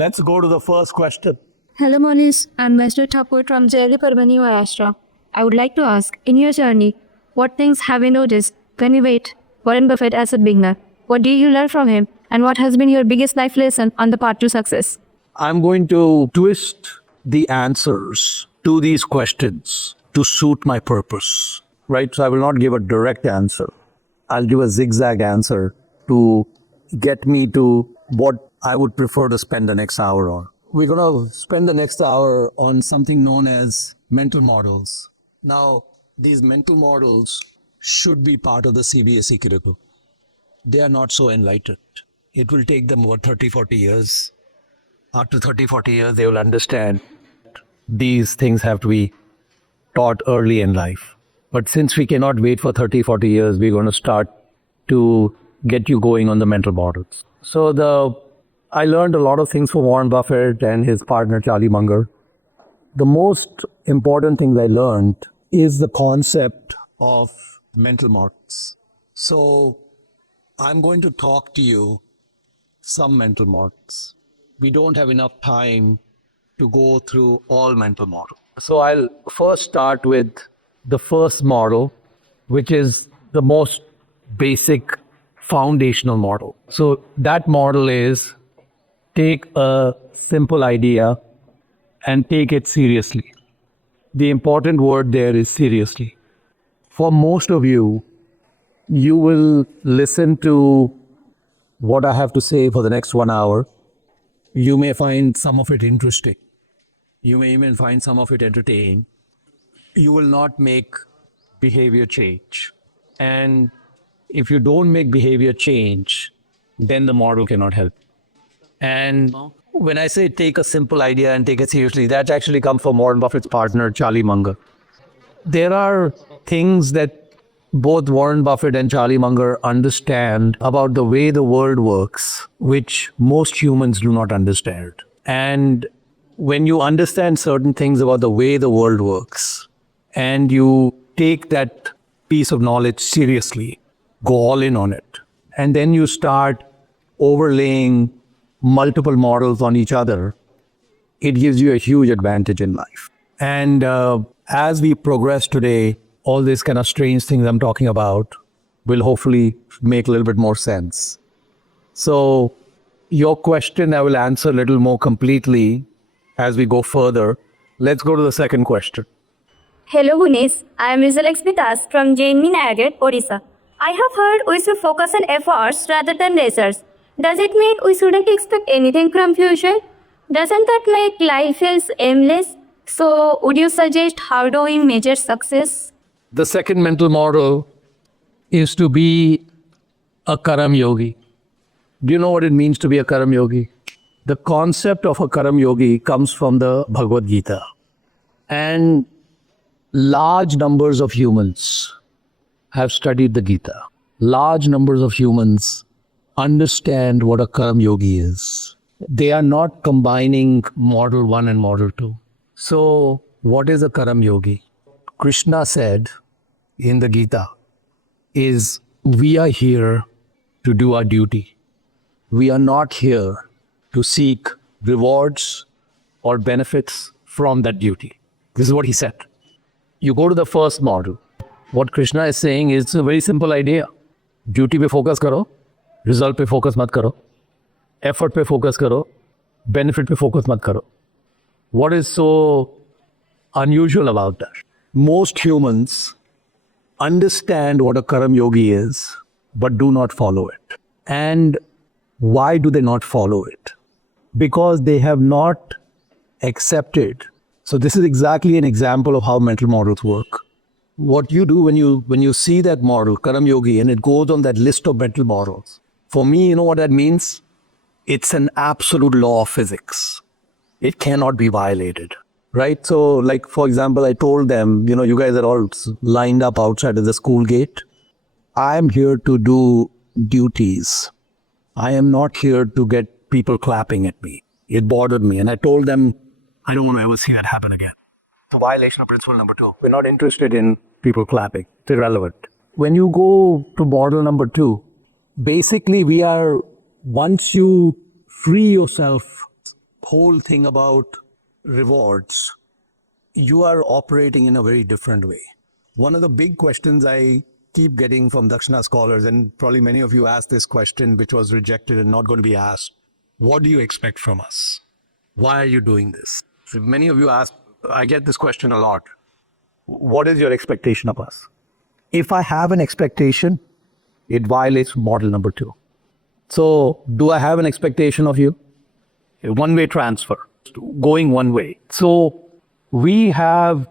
Let's go to the first question. Hello Mohnish, I'm Mr. Thakur from JNV Pune, Maharashtra. I would like to ask, in your journey, what things have you noticed when you met Warren Buffett as a beginner? What did you learn from him? And what has been your biggest life lesson on the path to success? I'm going to twist the answers to these questions to suit my purpose, right? So I will not give a direct answer. I'll give a zigzag answer to get me to what I would prefer to spend the next hour on. We're going to spend the next hour on something known as mental models. Now, these mental models should be part of the CBSE curriculum. They are not so enlightened. It will take them about 30, 40 years. After 30, 40 years, they will understand these things have to be taught early in life. But since we cannot wait for 30, 40 years, we're going to start to get you going on the mental models. So I learned a lot of things from Warren Buffett and his partner, Charlie Munger. The most important thing I learned is the concept of mental models. So I'm going to talk to you some mental models. We don't have enough time to go through all mental models. So I'll first start with the first model, which is the most basic foundational model. So that model is take a simple idea and take it seriously. The important word there is seriously. For most of you, you will listen to what I have to say for the next 1 hour. You may find some of it interesting. You may even find some of it entertaining. You will not make behavior change. And if you don't make behavior change, then the model cannot help. And when I say take a simple idea and take it seriously, that actually comes from Warren Buffett's partner, Charlie Munger. There are things that both Warren Buffett and Charlie Munger understand about the way the world works, which most humans do not understand. And when you understand certain things about the way the world works, and you take that piece of knowledge seriously, go all in on it, and then you start overlaying multiple models on each other, it gives you a huge advantage in life. And as we progress today, all these kind of strange things I'm talking about will hopefully make a little bit more sense. So your question I will answer a little more completely as we go further. Let's go to the second question. Hello Mohnish, I am Mr. Expitas from JNV Pune, Odisha. I have heard we should focus on efforts rather than results. Does it mean we shouldn't expect anything from future? Doesn't that make life feels aimless? So would you suggest how do we measure success? The second mental model is to be a Karam Yogi. Do you know what it means to be a Karam Yogi? The concept of a Karam Yogi comes from the Bhagavad Gita. And large numbers of humans have studied the Gita. Large numbers of humans understand what a Karam Yogi is. They are not combining model 1 and model 2. So what is a Karam Yogi? Krishna said in the Gita is we are here to do our duty. We are not here to seek rewards or benefits from that duty. This is what he said. You go to the first model. What Krishna is saying is a very simple idea. Duty pe focus karo, result pe focus mat karo, effort pe focus karo, benefit pe focus mat karo. What is so unusual about that? Most humans understand what a Karam Yogi is, but do not follow it. And why do they not follow it? Because they have not accepted. So this is exactly an example of how mental models work. What you do when you see that model, Karam Yogi, and it goes on that list of mental models, for me, you know what that means? It's an absolute law of physics. It cannot be violated. Right? So like, for example, I told them, you guys are all lined up outside of the school gate. I'm here to do duties. I am not here to get people clapping at me. It bothered me. And I told them, I don't want to ever see that happen again. The violation of principle number 2. We're not interested in people clapping. It's irrelevant. When you go to model number 2, basically once you free yourself whole thing about rewards, you are operating in a very different way. One of the big questions I keep getting from Dakshana scholars, and probably many of you asked this question, which was rejected and not going to be asked. What do you expect from us? Why are you doing this? So many of you ask, I get this question a lot. What is your expectation of us? If I have an expectation, it violates model number 2. So do I have an expectation of you? A one-way transfer, going one way. So we have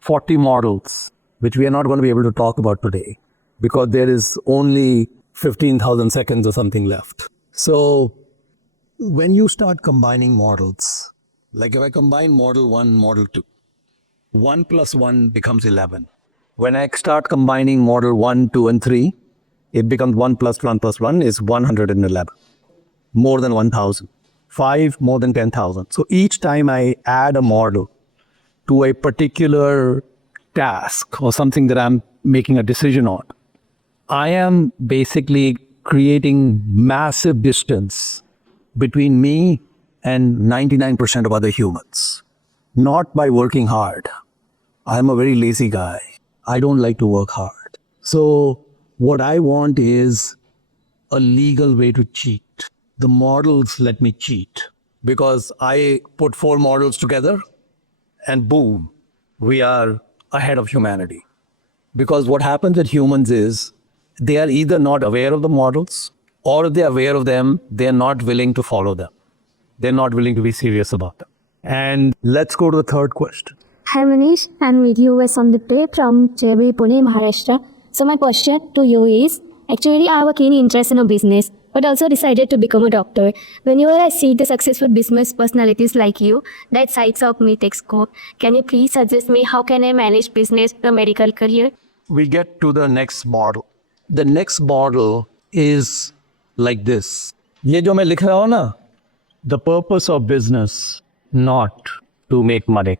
40 models, which we are not going to be able to talk about today because there is only 15,000 seconds or something left. So when you start combining models, like if I combine model 1, model 2, 1 plus 1 becomes 11. When I start combining model 1, 2, and 3, it becomes 1 plus 1 plus 1 is 111, more than 1,000. 5, more than 10,000. So each time I add a model to a particular task or something that I'm making a decision on, I am basically creating massive distance between me and 99% of other humans. Not by working hard. I'm a very lazy guy. I don't like to work hard. So what I want is a legal way to cheat. The models let me cheat because I put 4 models together and boom, we are ahead of humanity. Because what happens with humans is they are either not aware of the models or if they're aware of them, they're not willing to follow them. They're not willing to be serious about them. And let's go to the third question. Hi Manish, I'm with you Sandipte from JNV Pune, Maharashtra. So my question to you is, actually I have a keen interest in a business, but also decided to become a doctor. Whenever I see the successful business personalities like you, that sides of me takes scope. Can you please suggest me how can I manage business or medical career? We get to the next model. The next model is like this. ये जो मैं लिख रहा हूँ ना, the purpose of business not to make money.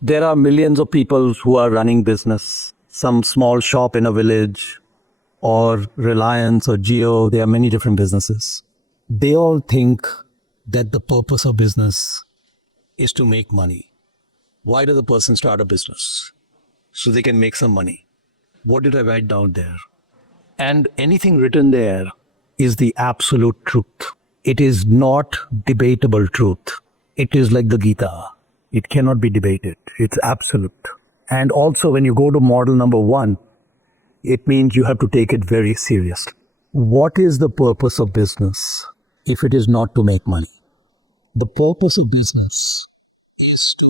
There are millions of people who are running business. Some small shop in a village or Reliance or Jio, there are many different businesses. They all think that the purpose of business is to make money. Why does a person start a business? So they can make some money. What did I write down there? And anything written there is the absolute truth. It is not debatable truth. It is like the Gita. It cannot be debated. It's absolute. And also when you go to model number 1, it means you have to take it very seriously. What is the purpose of business if it is not to make money? The purpose of business is to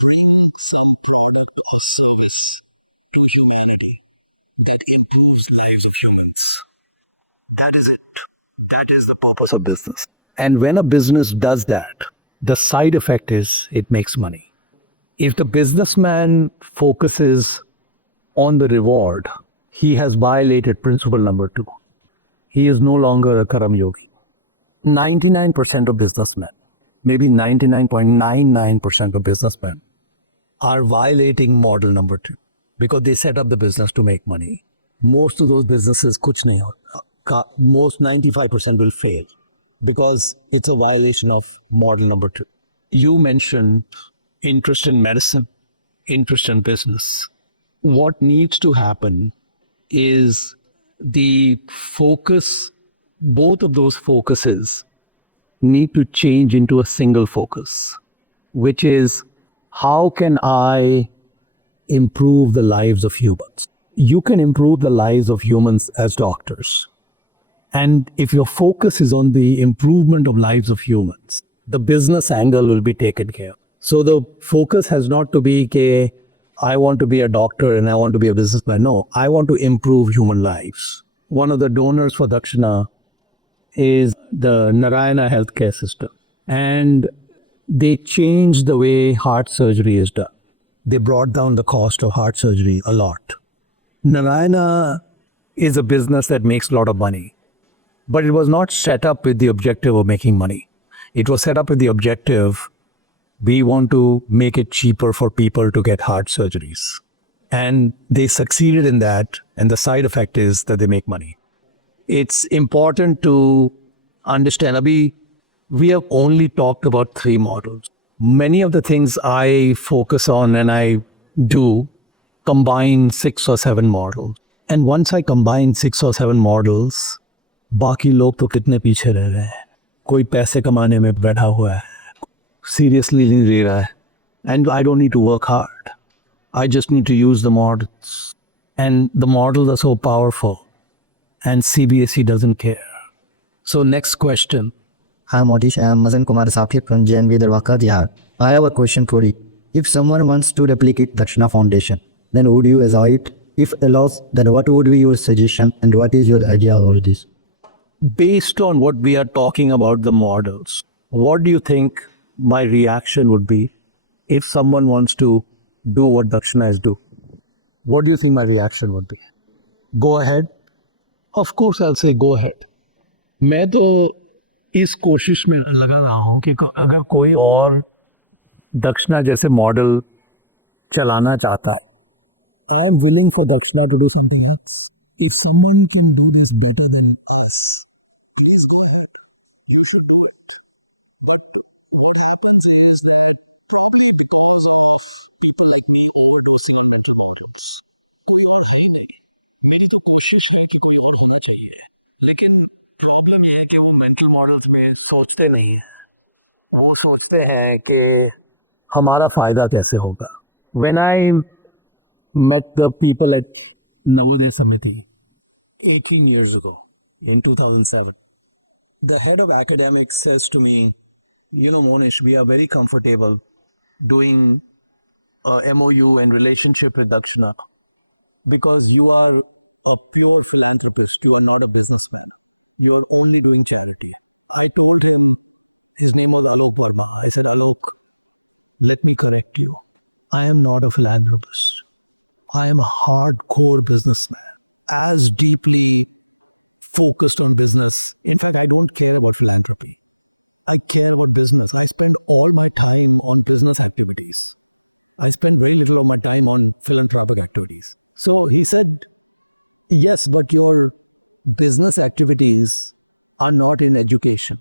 bring some product or service to humanity that improves the lives of humans. That is it. That is the purpose of business. And when a business does that, the side effect is it makes money. If the businessman focuses on the reward, he has violated principle number 2. He is no longer a Karam Yogi. 99% of businessmen, maybe 99.99% of businessmen are violating model number 2 because they set up the business to make money. Most of those businesses, kuch nahi hota. Most 95% will fail because it's a violation of model number 2. You mentioned interest in medicine, interest in business. What needs to happen is the focus, both of those focuses need to change into a single focus, which is how can I improve the lives of humans? You can improve the lives of humans as doctors. And if your focus is on the improvement of lives of humans, the business angle will be taken care of. So the focus has not to be, okay, I want to be a doctor and I want to be a businessman. No, I want to improve human lives. One of the donors for Dakshana is the Narayana Healthcare System. And they changed the way heart surgery is done. They brought down the cost of heart surgery a lot. Narayana is a business that makes a lot of money. But it was not set up with the objective of making money. It was set up with the objective, we want to make it cheaper for people to get heart surgeries. And they succeeded in that, and the side effect is that they make money. It's important to understand, abhi we have only talked about 3 models. Many of the things I focus on and I do combine 6 or 7 models. And once I combine 6 or 7 models, बाकी लोग तो कितने पीछे रह रहे हैं. कोई पैसे कमाने में बैठा हुआ है, सीरियसली नहीं ले रहा है. And I don't need to work hard. I just need to use the models. And the models are so powerful. And CBSE doesn't care. So next question. Hi Mohnish, I am Kumar from JNV Pune. I have a question for you. If someone wants to replicate Dakshana Foundation, then would you allow it? If allows, then what would be your suggestion and what is your idea about this? Based on what we are talking about the models, what do you think my reaction would be if someone wants to do what Dakshanas do? What do you think my reaction would be? Go ahead. Of course, I'll say go ahead. मैं तो इस कोशिश में लगा रहा हूँ कि अगर कोई और दक्षिणा जैसे मॉडल चलाना चाहता है, I am willing for Dakshana to do something else. If someone can do this better than us, please do it. You should do it. What happens is that probably because of people like me overdosing on mental models, कोई और है नहीं. मेरी तो कोशिश है कि कोई और होना चाहिए, लेकिन प्रॉब्लम ये है कि वो मेंटल मॉडल्स में सोचते नहीं है. वो सोचते हैं कि हमारा फायदा कैसे होगा. When I met the people at Navodaya Samiti 18 years ago in 2007, the head of academics says to me, Mohnish, we are very comfortable doing MOU and relationship with Dakshana because you are a pure philanthropist. You are not a businessman. You are only doing charity. I told him, I said, look, let me correct you. I am not a philanthropist. I am a hardcore businessman. I am deeply focused on business. In fact, I don't care about philanthropy. I care about business. I spend all my time on business activities. I spend all my time on other activities. So he said, yes, but your business activities are not in education.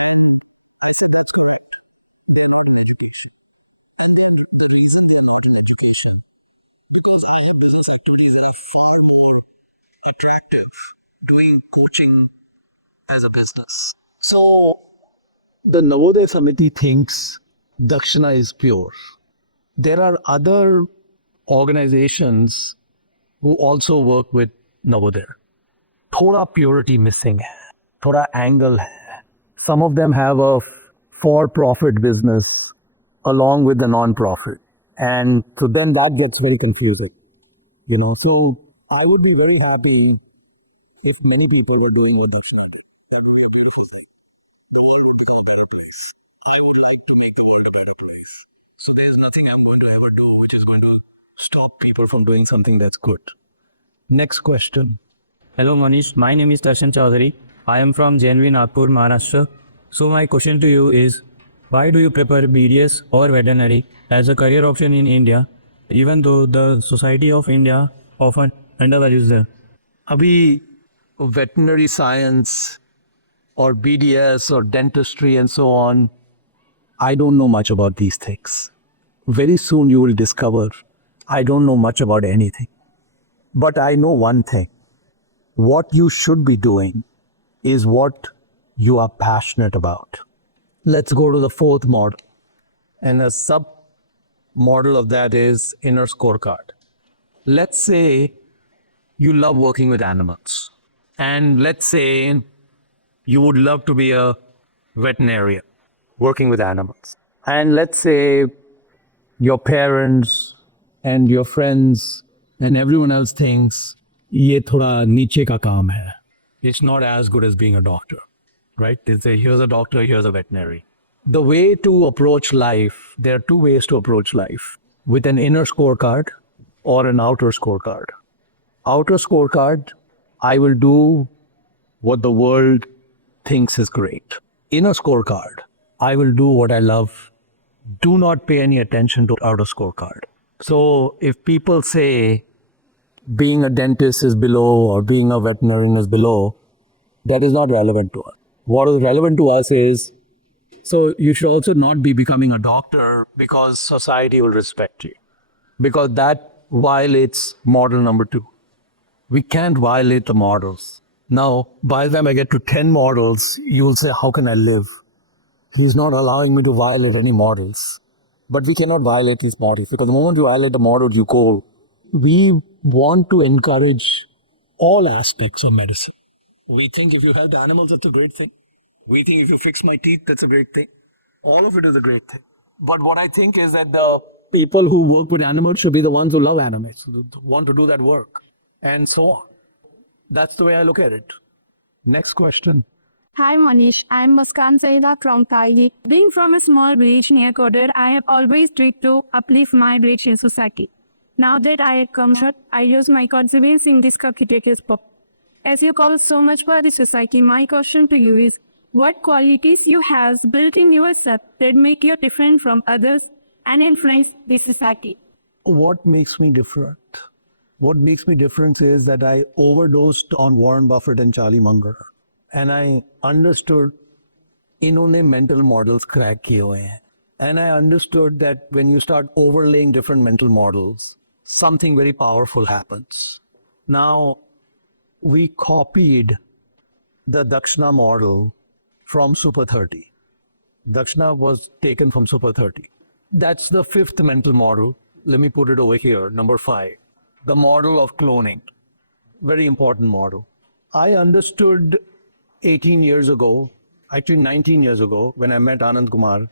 And I said, that's correct. They're not in education. And then the reason they're not in education, because I have business activities that are far more attractive doing coaching as a business. So the Navodaya Samiti thinks Dakshana is pure. There are other organizations who also work with Navodaya. थोड़ा purity missing है, थोड़ा angle है. Some of them have a for-profit business along with the non-profit. And so then that gets very confusing. So I would be very happy if many people were doing what Dakshana did. The world would become a better place. I would like to make the world a better place. So there's nothing I'm going to ever do which is going to stop people from doing something that's good. Next question. Hello Mohnish, my name is Darshan Chaudhary. I am from JNV Nagpur, Maharashtra. So my question to you is, why do you prefer BDS or veterinary as a career option in India, even though the society of India often undervalues them? Abhi veterinary science or BDS or dentistry and so on, I don't know much about these things. Very soon you will discover I don't know much about anything. But I know one thing. What you should be doing is what you are passionate about. Let's go to the 4th model. And a sub model of that is inner scorecard. Let's say you love working with animals. And let's say you would love to be a veterinarian working with animals. And let's say your parents and your friends and everyone else thinks ये थोड़ा नीचे का काम है. It's not as good as being a doctor, right? They say here's a doctor, here's a veterinary. The way to approach life, there are 2 ways to approach life. With an inner scorecard or an outer scorecard. Outer scorecard, I will do what the world thinks is great. Inner scorecard, I will do what I love. Do not pay any attention to outer scorecard. So if people say being a dentist is below or being a veterinarian is below, that is not relevant to us. What is relevant to us is So you should also not be becoming a doctor because society will respect you. Because that violates model number 2. We can't violate the models. Now, by the time I get to 10 models, you'll say, how can I live? He's not allowing me to violate any models. But we cannot violate these models because the moment you violate the models, you go. We want to encourage all aspects of medicine. We think if you help animals, that's a great thing. We think if you fix my teeth, that's a great thing. All of it is a great thing. But what I think is that the people who work with animals should be the ones who love animals, who want to do that work, and so on. That's the way I look at it. Next question. Hi Manish, I am Muskan Saida from Thai. Being from a small village near Kodur, I have always tried to uplift my village in society. Now that I have come here, I use my confidence in this complicated sport. As you call so much for the society, my question to you is, what qualities you have built in yourself that make you different from others and influence the society? What makes me different? What makes me different is that I overdosed on Warren Buffett and Charlie Munger. And I understood इन्होंने mental models crack किए हुए हैं. And I understood that when you start overlaying different mental models, something very powerful happens. Now, we copied the Dakshana model from Super 30. Dakshana was taken from Super 30. That's the 5th mental model. Let me put it over here, number 5. The model of cloning. Very important model. I understood 18 years ago, actually 19 years ago, when I met Anand Kumar,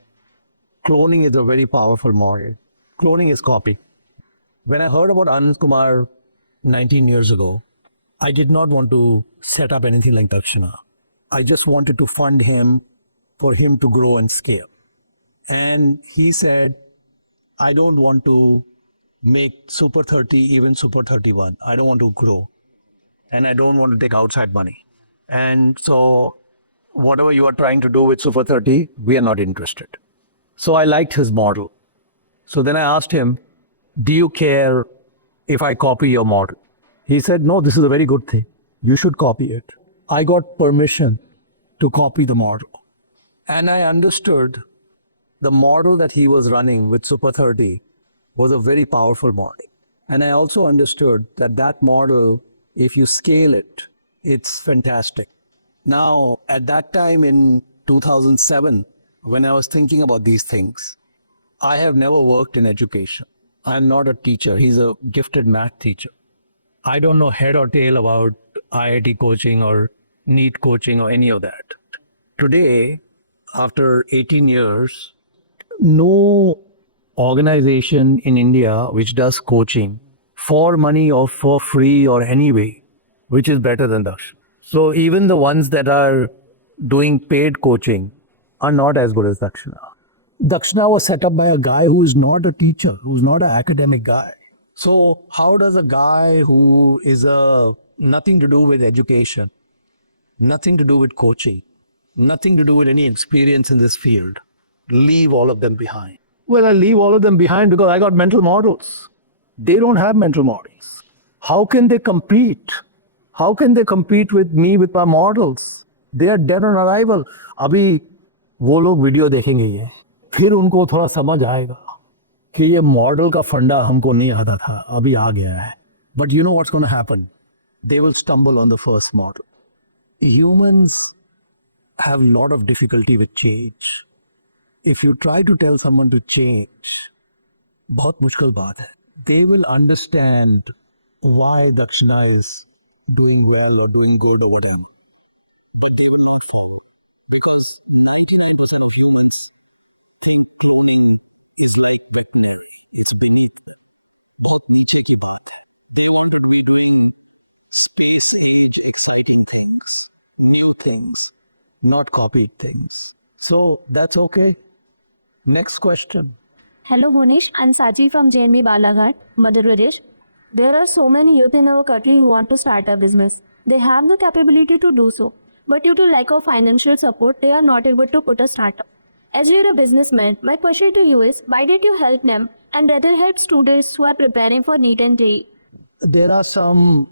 cloning is a very powerful model. Cloning is copy. When I heard about Anand Kumar 19 years ago, I did not want to set up anything like Dakshana. I just wanted to fund him for him to grow and scale. And he said, I don't want to make Super 30, even Super 31. I don't want to grow. And I don't want to take outside money. And so whatever you are trying to do with Super 30, we are not interested. So I liked his model. So then I asked him, do you care if I copy your model? He said, no, this is a very good thing. You should copy it. I got permission to copy the model. And I understood the model that he was running with Super 30 was a very powerful model. And I also understood that that model, if you scale it, it's fantastic. Now, at that time in 2007, when I was thinking about these things, I have never worked in education. I'm not a teacher. He's a gifted math teacher. I don't know head or tail about IIT coaching or NEET coaching or any of that. Today, after 18 years, no organization in India which does coaching for money or for free or anyway, which is better than Dakshana. So even the ones that are doing paid coaching are not as good as Dakshana. Dakshana was set up by a guy who is not a teacher, who's not an academic guy. So how does a guy who is nothing to do with education, nothing to do with coaching, nothing to do with any experience in this field, leave all of them behind? Well, I leave all of them behind because I got mental models. They don't have mental models. How can they compete? How can they compete with me with my models? They are dead on arrival. अभी वो लोग video देखेंगे ये, फिर उनको थोड़ा समझ आएगा कि ये मॉडल का फंडा हमको नहीं आता था, अभी आ गया है. But you know what's going to happen? They will stumble on the first model. Humans have a lot of difficulty with change. If you try to tell someone to change, बहुत मुश्किल बात है. They will understand why Dakshana is doing well or doing good or whatever. But they will not follow. Because 99% of humans think cloning is like veterinary. It's beneath. बहुत नीचे की बात है. They want to be doing space age exciting things, new things, not copied things. So that's okay. Next question. Hello, Mohnish. I'm Sachi from JNV Balaghat, Madhya Pradesh. There are so many youth in our country who want to start a business. They have the capability to do so, but due to lack of financial support, they are not able to put a startup. As you're a businessman, my question to you is, why did you help them and rather help students who are preparing for NEET and JEE? There are some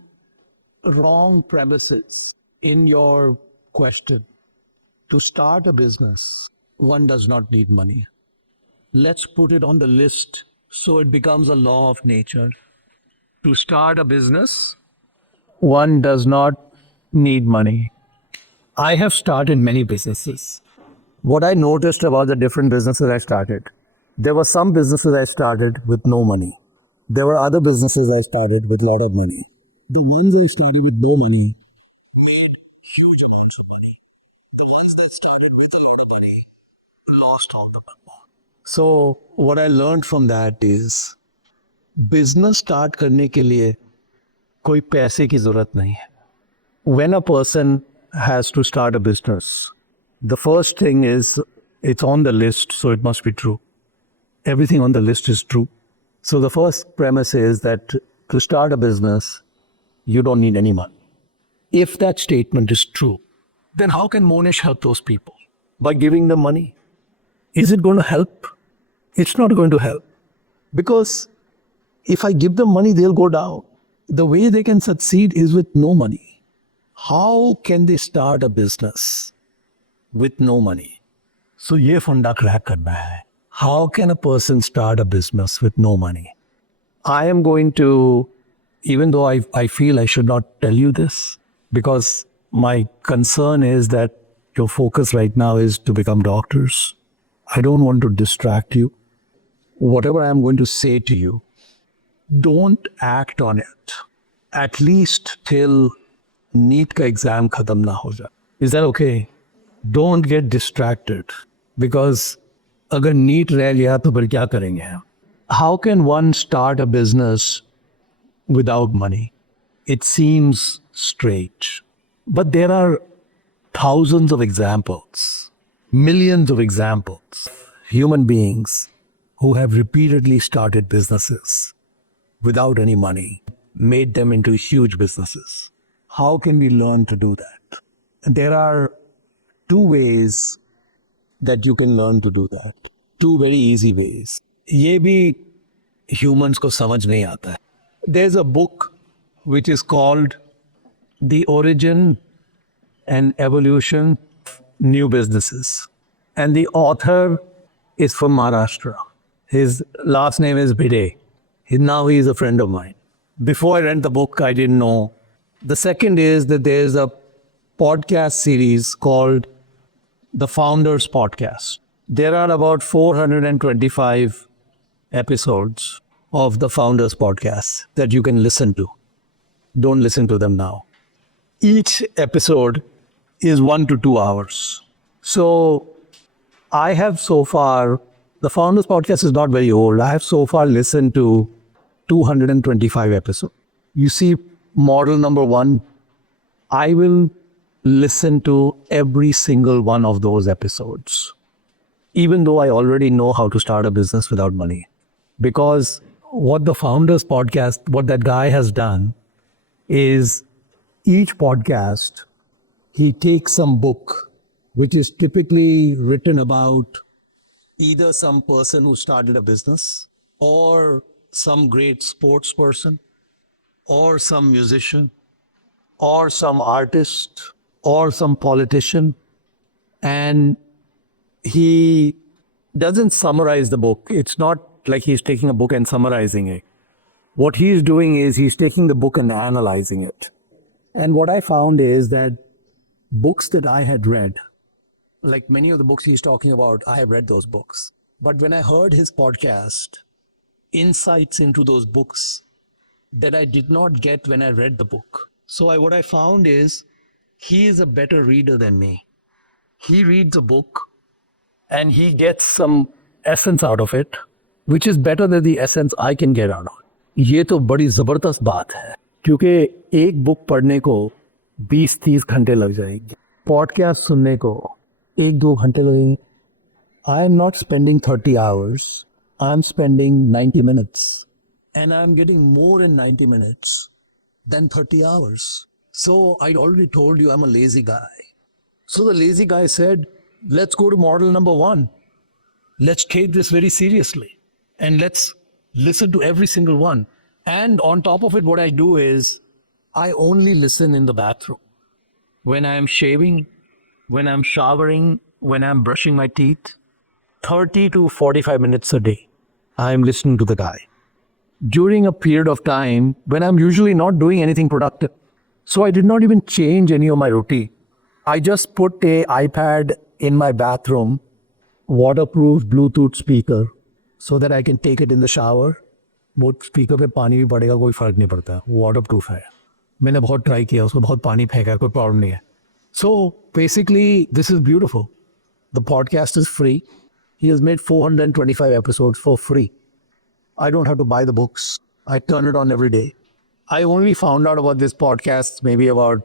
wrong premises in your question. To start a business, one does not need money. Let's put it on the list so it becomes a law of nature. To start a business, one does not need money. I have started many businesses. What I noticed about the different businesses I started, there were some businesses I started with no money. There were other businesses I started with a lot of money. The ones I started with no money made huge amounts of money. The ones that started with a lot of money lost all the money. So what I learned from that is business start करने के लिए कोई पैसे की जरूरत नहीं है. When a person has to start a business, the first thing is it's on the list, so it must be true. Everything on the list is true. So the first premise is that to start a business, you don't need any money. If that statement is true, then how can Mohnish help those people? By giving them money. Is it going to help? It's not going to help. Because if I give them money, they'll go down. The way they can succeed is with no money. How can they start a business with no money? So ये फंडा crack करना है. How can a person start a business with no money? I am going to, even though I feel I should not tell you this, because my concern is that your focus right now is to become doctors. I don't want to distract you. Whatever I am going to say to you, don't act on it. At least till NEET ka exam khatam na ho jaye. Is that okay? Don't get distracted, because अगर NEET रह गया तो फिर क्या करेंगे? How can one start a business without money? It seems strange. But there are thousands of examples, millions of examples, human beings who have repeatedly started businesses without any money, made them into huge businesses. How can we learn to do that? There are two ways that you can learn to do that. Two very easy ways. ये भी humans को समझ नहीं आता है. There's a book which is called The Origin and Evolution of New Businesses. And the author is from Maharashtra. His last name is Bide. Now he is a friend of mine. Before I read the book, I didn't know. The second is that there's a podcast series called The Founders Podcast. There are about 425 episodes of the Founders Podcast that you can listen to. Don't listen to them now. Each episode is 1 to 2 hours. So I have so far, the Founders Podcast is not very old. I have so far listened to 225 episodes. You see, model number 1, I will listen to every single one of those episodes, even though I already know how to start a business without money. Because what the Founders Podcast, what that guy has done is each podcast, he takes some book, which is typically written about either some person who started a business or some great sports person or some musician or some artist or some politician, and he doesn't summarize the book. It's not like he's taking a book and summarizing it. What he's doing is he's taking the book and analyzing it. And what I found is that books that I had read, like many of the books he's talking about, I have read those books. But when I heard his podcast, insights into those books that I did not get when I read the book. So what I found is he is a better reader than me. He reads a book and he gets some essence out of it, which is better than the essence I can get out of it. ये तो बड़ी ज़बरदस्त बात है, क्योंकि एक book पढ़ने को 20-30 घंटे लग जाएंगे, पॉडकास्ट सुनने को 1-2 घंटे लगेंगे. I am not spending 30 hours. I'm spending 90 minutes. And I'm getting more in 90 minutes than 30 hours. So I already told you I'm a lazy guy. So the lazy guy said, let's go to model number 1. Let's take this very seriously. And let's listen to every single one. And on top of it, what I do is I only listen in the bathroom. When I am shaving, when I'm showering, when I'm brushing my teeth, 30 to 45 minutes a day, I'm listening to the guy. During a period of time when I'm usually not doing anything productive. So I did not even change any of my routine. I just put a iPad in my bathroom, waterproof Bluetooth speaker, so that I can take it in the shower. वो speaker पे पानी भी पड़ेगा, कोई फर्क नहीं पड़ता, water proof है. मैंने बहुत ट्राई किया, उसको बहुत पानी फेंका, कोई प्रॉब्लम नहीं है. So basically, this is beautiful. The podcast is free. He has made 425 episodes for free. I don't have to buy the books. I turn it on every day. I only found out about this podcast maybe about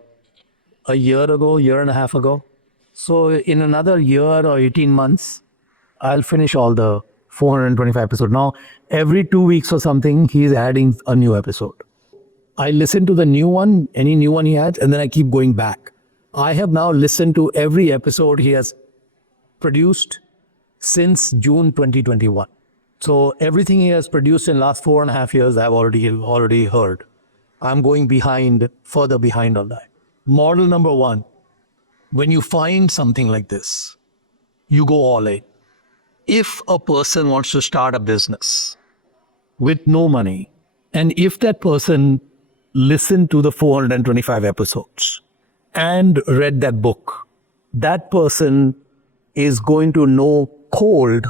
a year ago, year and a half ago. So in another year or 18 months, I'll finish all the 425 episodes. Now, every 2 weeks or something, he's adding a new episode. I listen to the new one, any new one he adds, and then I keep going back. I have now listened to every episode he has produced since June 2021. So everything he has produced in last 4.5 years, I've already heard. I'm going further behind on that. Model number 1, when you find something like this, you go all in. If a person wants to start a business with no money, and if that person listened to the 425 episodes and read that book, that person is going to know cold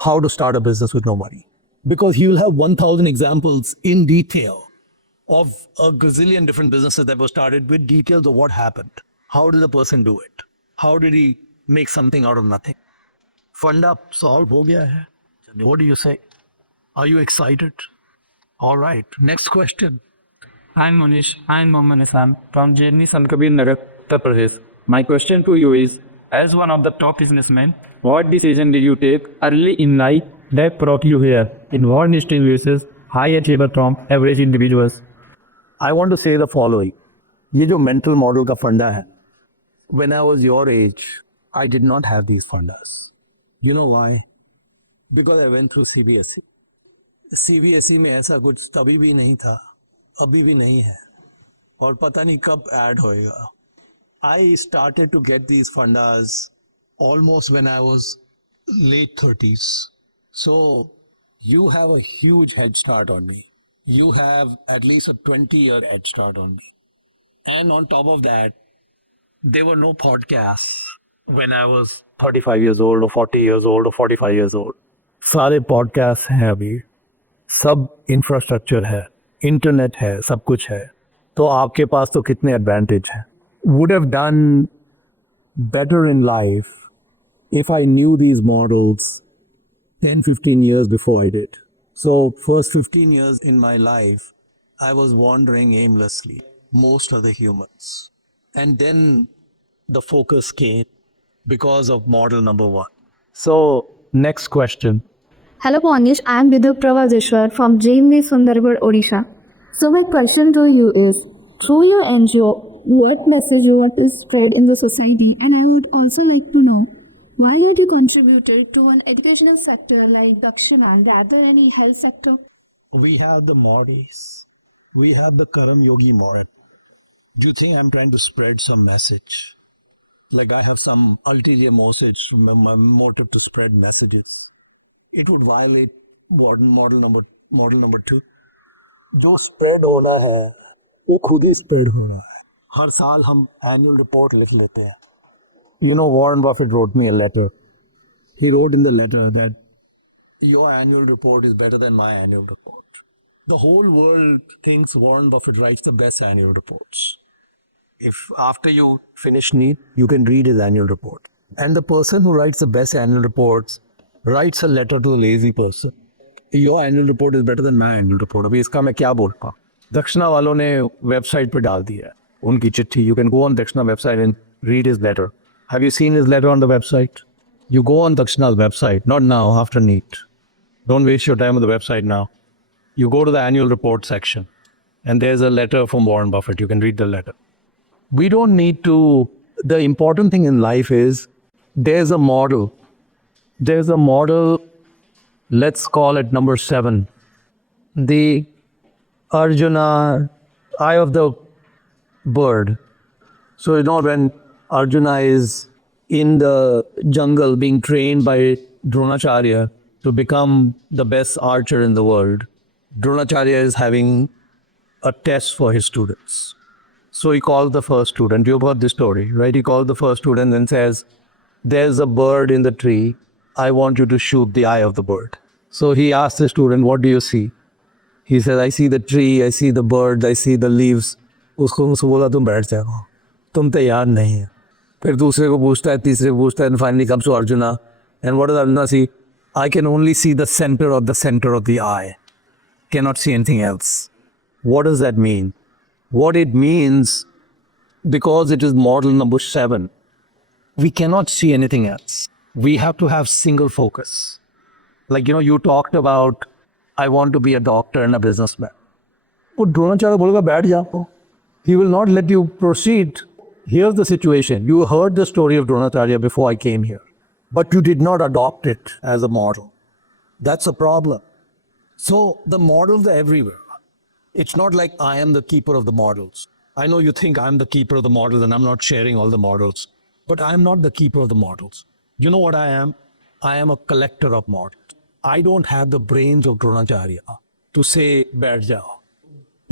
how to start a business with no money. Because he will have 1,000 examples in detail of a gazillion different businesses that were started with details of what happened. How did the person do it? How did he make something out of nothing? Funda solve ho gaya hai. What do you say? Are you excited? All right, next question. I'm Mohnish. I'm Mohammed Islam from JNV Nagar, Uttar Pradesh. My question to you is, as one of the top businessmen, what decision did you take early in life that brought you here? In what distinguishes high achiever from average individuals? I want to say the following. ये जो mental model का फंडा है, when I was your age, I did not have these fundas. You know why? Because I went through CBSE. CBSE में ऐसा कुछ तभी भी नहीं था, अभी भी नहीं है, और पता नहीं कब ऐड होएगा. I started to get these fundas almost when I was late 30s. So you have a huge head start on me. You have at least a 20-year head start on me. And on top of that, there were no podcasts when I was 35 years old or 40 years old or 45 years old. सारे podcasts हैं अभी, सब infrastructure है, internet है, सब कुछ है. तो आपके पास तो कितने advantage हैं. Would have done better in life if I knew these models 10-15 years before I did. So first 15 years in my life, I was wandering aimlessly, most of the humans. And then the focus came because of model number 1. So next question. Hello Mohnish, I am Vidhu Pravadeshwar from JNV Sundargarh, Odisha. So my question to you is, through your NGO, what message you want to spread in the society? And I would also like to know, why had you contributed to an educational sector like Dakshana rather than any health sector? We have the models. We have the Karam Yogi model. Do you think I'm trying to spread some message? Like I have some ulterior motive to spread messages. It would violate model number 2. जो spread होना है, वो खुद ही spread होना है. हर साल हम annual report लिख लेते हैं. You know, Warren Buffett wrote me a letter. He wrote in the letter that your annual report is better than my annual report. The whole world thinks Warren Buffett writes the best annual reports. If after you finish NEET, you can read his annual report. And the person who writes the best annual reports writes a letter to a lazy person. Your annual report is better than my annual report. अभी इसका मैं क्या बोल पाऊँ? दक्षिणा वालों ने website पे डाल दिया है उनकी चिट्ठी. You can go on Dakshana website and read his letter. Have you seen his letter on the website? You go on Dakshana's website, not now, after NEET. Don't waste your time on the website now. You go to the annual report section, and there's a letter from Warren Buffett. You can read the letter. We don't need to. The important thing in life is there's a model. There's a model, let's call it number 7. The Arjuna, eye of the bird. So, you know, when Arjuna is in the jungle being trained by Dronacharya to become the best archer in the world, Dronacharya is having a test for his students. So he called the first student. You've heard this story, right? He called the first student and says, "There's a bird in the tree. I want you to shoot the eye of the bird." So he asked the student, "What do you see?" He said, "I see the tree, I see the bird, I see the leaves." उसको मुझसे बोला, "तुम बैठ जाओ, तुम तैयार नहीं है." फिर दूसरे को पूछता है, तीसरे को पूछता है, and finally comes to Arjuna. And what does Arjuna see? "I can only see the center of the eye. Cannot see anything else." What does that mean? What it means, because it is model number 7, we cannot see anything else. We have to have single focus. Like, you talked about, I want to be a doctor and a businessman. Oh, Dronacharya bolega, "Baith jao." He will not let you proceed. Here's the situation. You heard the story of Dronacharya before I came here, but you did not adopt it as a model. That's a problem. So the models are everywhere. It's not like I am the keeper of the models. I know you think I'm the keeper of the models and I'm not sharing all the models, but I'm not the keeper of the models. You know what I am? I am a collector of models. I don't have the brains of Dronacharya to say, "Baith jao."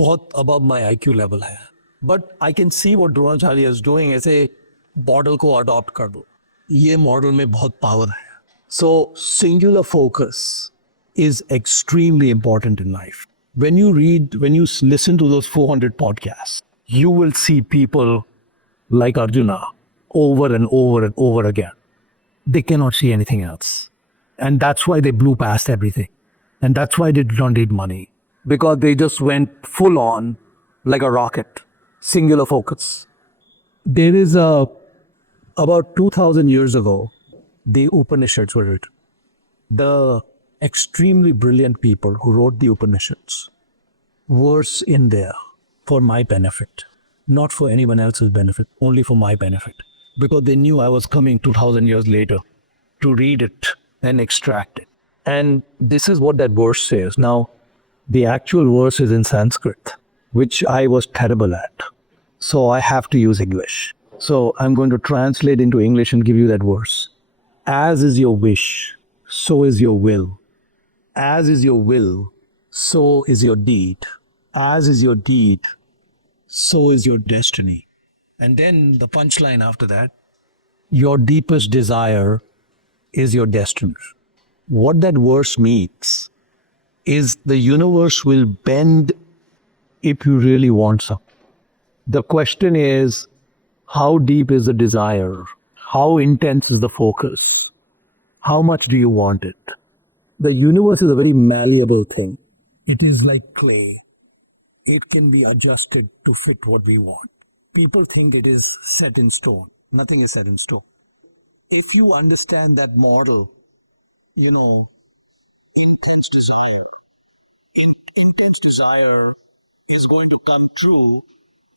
बहुत above my IQ level है. But I can see what Dronacharya is doing. ऐसे model को adopt कर दो. ये model में बहुत power है. So singular focus is extremely important in life. When you listen to those 400 podcasts, you will see people like Arjuna over and over and over again. They cannot see anything else. And that's why they blew past everything. And that's why they did not need money. Because they just went full on like a rocket. Singular focus. There is about 2000 years ago, the Upanishads were written. The extremely brilliant people who wrote the Upanishads were in there for my benefit, not for anyone else's benefit, only for my benefit. Because they knew I was coming 2000 years later to read it and extract it. And this is what that verse says. Now, the actual verse is in Sanskrit, which I was terrible at. So I have to use English. So I'm going to translate into English and give you that verse. As is your wish, so is your will. As is your will, so is your deed. As is your deed, so is your destiny. And then the punchline after that, your deepest desire is your destiny. What that verse means is the universe will bend if you really want something. The question is, how deep is the desire? How intense is the focus? How much do you want it? The universe is a very malleable thing. It is like clay. It can be adjusted to fit what we want. People think it is set in stone. Nothing is set in stone. If you understand that model, intense desire. Intense desire is going to come true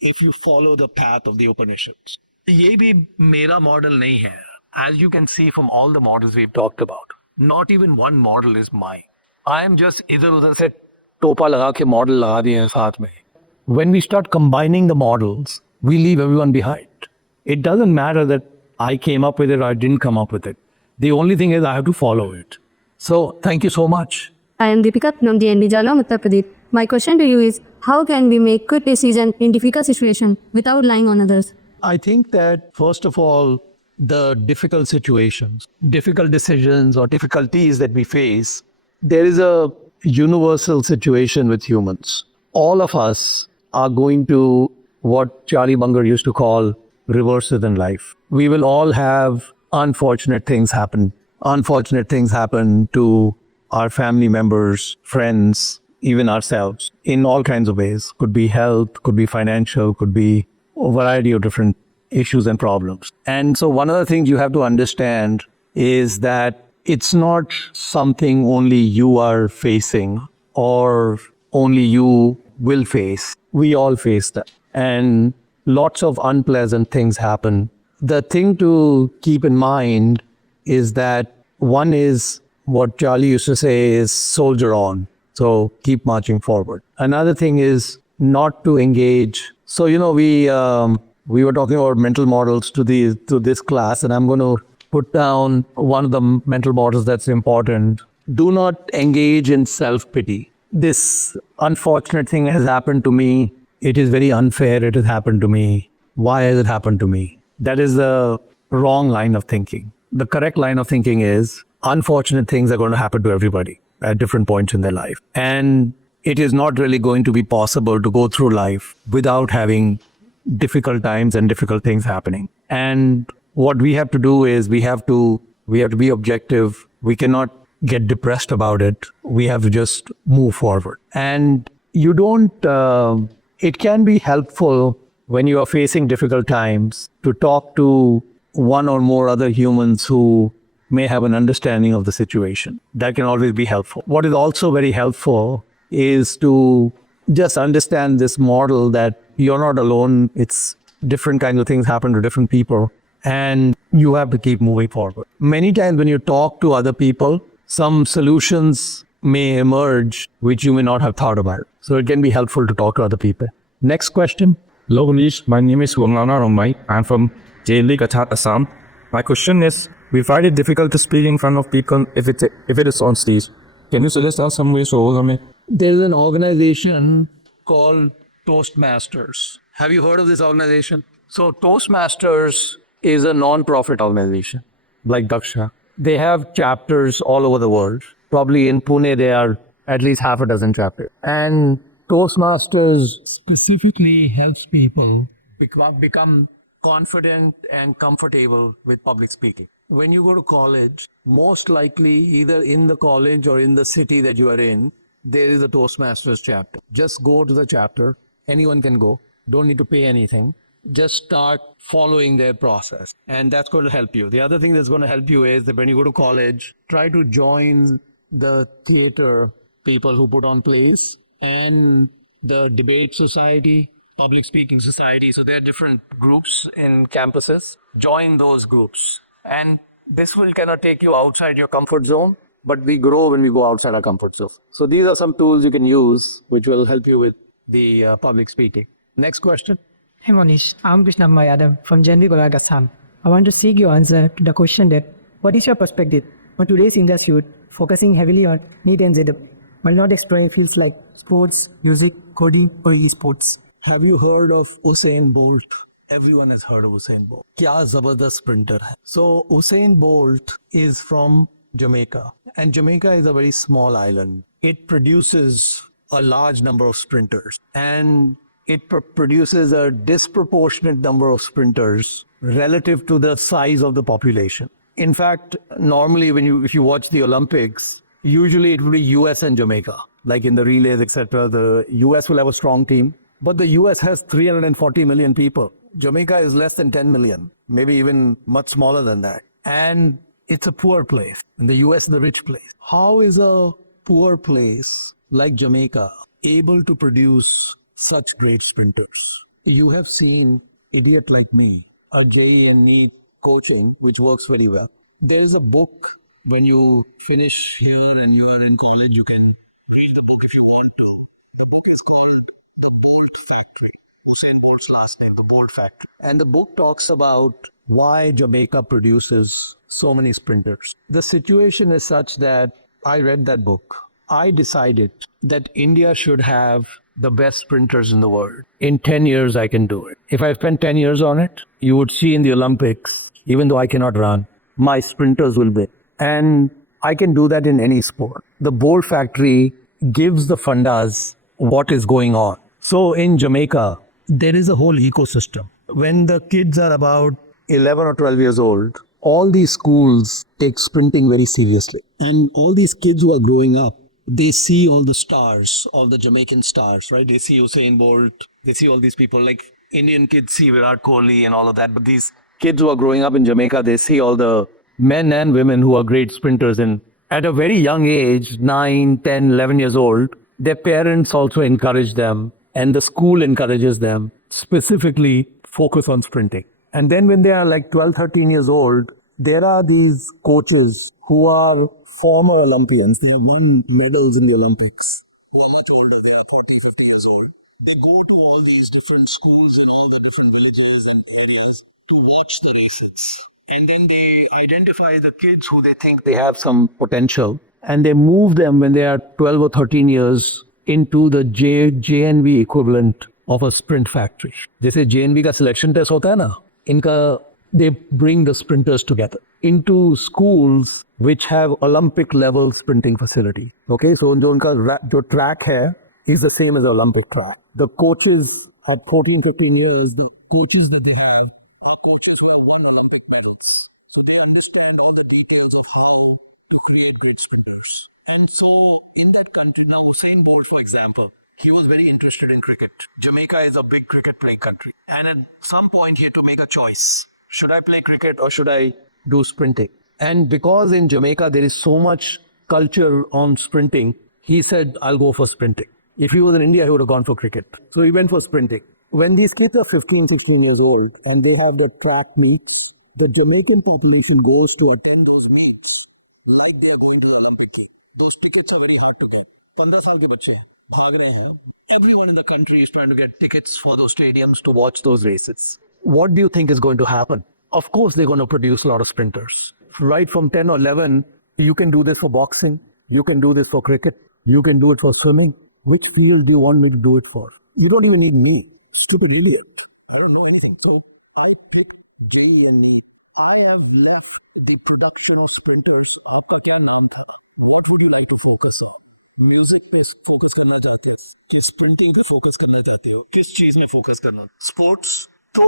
if you follow the path of the Upanishads. ये भी मेरा model नहीं है. As you can see from all the models we've talked about, not even one model is mine. I am just इधर उधर से टोपा लगा के model लगा दिए हैं साथ में. When we start combining the models, we leave everyone behind. It doesn't matter that I came up with it or I didn't come up with it. The only thing is I have to follow it. So thank you so much. I am Deepika from JNV Uttar Pradesh. My question to you is, how can we make good decisions in difficult situations without relying on others? I think that, first of all, the difficult situations, difficult decisions or difficulties that we face, there is a universal situation with humans. All of us are going to what Charlie Munger used to call reverses in life. We will all have unfortunate things happen. Unfortunate things happen to our family members, friends, even ourselves, in all kinds of ways. Could be health, could be financial, could be a variety of different issues and problems. And so one of the things you have to understand is that it's not something only you are facing or only you will face. We all face that. And lots of unpleasant things happen. The thing to keep in mind is that one is what Charlie used to say is soldier on. So keep marching forward. Another thing is not to engage. So, we we were talking about mental models to this class, and I'm going to put down one of the mental models that's important. Do not engage in self-pity. This unfortunate thing has happened to me. It is very unfair. It has happened to me. Why has it happened to me? That is the wrong line of thinking. The correct line of thinking is unfortunate things are going to happen to everybody at different points in their life. And it is not really going to be possible to go through life without having difficult times and difficult things happening. And what we have to do is we have to be objective. We cannot get depressed about it. We have to just move forward. And you don't, it can be helpful when you are facing difficult times to talk to one or more other humans who may have an understanding of the situation. That can always be helpful. What is also very helpful is to just understand this model that you're not alone. It's different kinds of things happen to different people, and you have to keep moving forward. Many times when you talk to other people, some solutions may emerge which you may not have thought about. So it can be helpful to talk to other people. Next question. Hello, Mohnish. My name is Romai. I'm from JNV Pune, Assam. My question is, we find it difficult to speak in front of people if it is on stage. Can you suggest us some ways to overcome it? There's an organization called Toastmasters. Have you heard of this organization? So Toastmasters is a non-profit organization like Dakshana. They have chapters all over the world. Probably in Pune, there are at least half a dozen chapters. And Toastmasters specifically helps people become confident and comfortable with public speaking. When you go to college, most likely either in the college or in the city that you are in, there is a Toastmasters chapter. Just go to the chapter. Anyone can go. Don't need to pay anything. Just start following their process. And that's going to help you. The other thing that's going to help you is that when you go to college, try to join the theater people who put on plays and the debate society, public speaking society. So there are different groups in campuses. Join those groups. And this will kind of take you outside your comfort zone, but we grow when we go outside our comfort zone. So these are some tools you can use which will help you with the public speaking. Next question. Hey Mohnish, I'm Krishna Adam from JNV Pune, Assam. I want to seek your answer to the question that what is your perspective on today's industry focusing heavily on NEET and ZW, while not exploring fields like sports, music, coding, or esports? Have you heard of Usain Bolt? Everyone has heard of Usain Bolt. Kya zabardast sprinter hai. So Usain Bolt is from Jamaica, and Jamaica is a very small island. It produces a large number of sprinters, and it produces a disproportionate number of sprinters relative to the size of the population. In fact, normally if you watch the Olympics, usually it will be US and Jamaica, like in the relays, etc. The US will have a strong team, but the US has 340 million people. Jamaica is less than 10 million, maybe even much smaller than that. And it's a poor place. And the US is a rich place. How is a poor place like Jamaica able to produce such great sprinters? You have seen Idiot Like Me, a JEE and NEET coaching, which works very well. There is a book. When you finish here and you are in college, you can read the book if you want to. The book is called The Bolt Factory. Usain Bolt's last name, The Bolt Factory. And the book talks about why Jamaica produces so many sprinters. The situation is such that I read that book. I decided that India should have the best sprinters in the world. In 10 years, I can do it. If I spend 10 years on it, you would see in the Olympics, even though I cannot run, my sprinters will win. And I can do that in any sport. The Bolt Factory gives the fundas what is going on. So in Jamaica, there is a whole ecosystem. When the kids are about 11 or 12 years old, all these schools take sprinting very seriously. And all these kids who are growing up, they see all the stars, all the Jamaican stars, right? They see Usain Bolt, they see all these people, like Indian kids see Virat Kohli and all of that. But these kids who are growing up in Jamaica, they see all the men and women who are great sprinters. And at a very young age, 9, 10, 11 years old, their parents also encourage them, and the school encourages them, specifically focus on sprinting. And then when they are like 12, 13 years old, there are these coaches who are former Olympians. They have won medals in the Olympics, who are much older. They are 40, 50 years old. They go to all these different schools in all the different villages and areas to watch the races. And then they identify the kids who they think they have some potential, and they move them when they are 12 or 13 years into the JNV equivalent of a sprint factory. जैसे JNV का selection test होता है ना, इनका they bring the sprinters together into schools which have Olympic level sprinting facility. Okay, so जो उनका जो track है is the same as the Olympic track. The coaches at 14, 15 years, the coaches that they have are coaches who have won Olympic medals. So they understand all the details of how to create great sprinters. And so in that country, now Usain Bolt, for example, he was very interested in cricket. Jamaica is a big cricket playing country. And at some point he had to make a choice. Should I play cricket or should I do sprinting? And because in Jamaica there is so much culture on sprinting, he said, I'll go for sprinting. If he was in India, he would have gone for cricket. So he went for sprinting. When these kids are 15, 16 years old and they have the track meets, the Jamaican population goes to attend those meets like they are going to the Olympic Games. Those tickets are very hard to get. 15 साल के बच्चे हैं, भाग रहे हैं. Everyone in the country is trying to get tickets for those stadiums to watch those races. What do you think is going to happen? Of course, they're going to produce a lot of sprinters. Right from 10 or 11, you can do this for boxing, you can do this for cricket, you can do it for swimming. Which field do you want me to do it for? You don't even need me. Stupid idiot. I don't know anything. So I picked JNV. I have left the production of sprinters. आपका क्या नाम था? What would you like to focus on? Music पे focus करना चाहते हैं? किस sprinting पे focus करना चाहते हो? किस चीज में focus करना? Sports? तो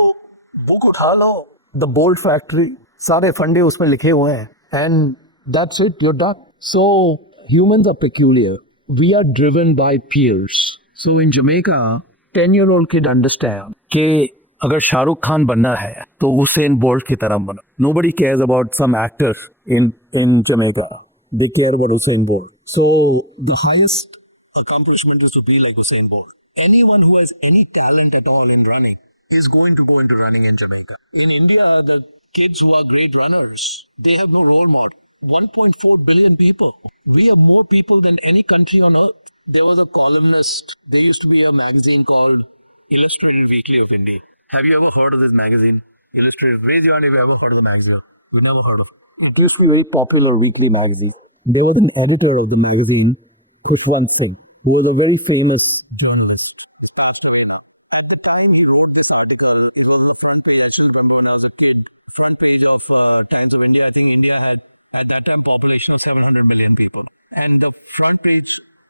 book उठा लो. The Bolt Factory. सारे फंडे उसमें लिखे हुए हैं. And that's it. You're done. So humans are peculiar. We are driven by peers. So in Jamaica, 10-year-old kid understand कि अगर शाहरुख खान बनना है तो उसेन बोल्ट की तरह बनो. Nobody cares about some actor in Jamaica. They care about Usain Bolt. So the highest accomplishment is to be like Usain Bolt. Anyone who has any talent at all in running is going to go into running in Jamaica. In India, the kids who are great runners, they have no role model. 1.4 billion people. We have more people than any country on earth. There was a columnist. There used to be a magazine called Illustrated Weekly of India. Have you ever heard of this magazine? Illustrated. Raise your hand if you ever heard of the magazine. You never heard of it. It used to be a very popular weekly magazine. There was an editor of the magazine, Khushwant Singh, who was a very famous journalist. At the time he wrote this article, it was on the front page. I still remember when I was a kid. Front page of Times of India. I think India had at that time population of 700 million people. And the front page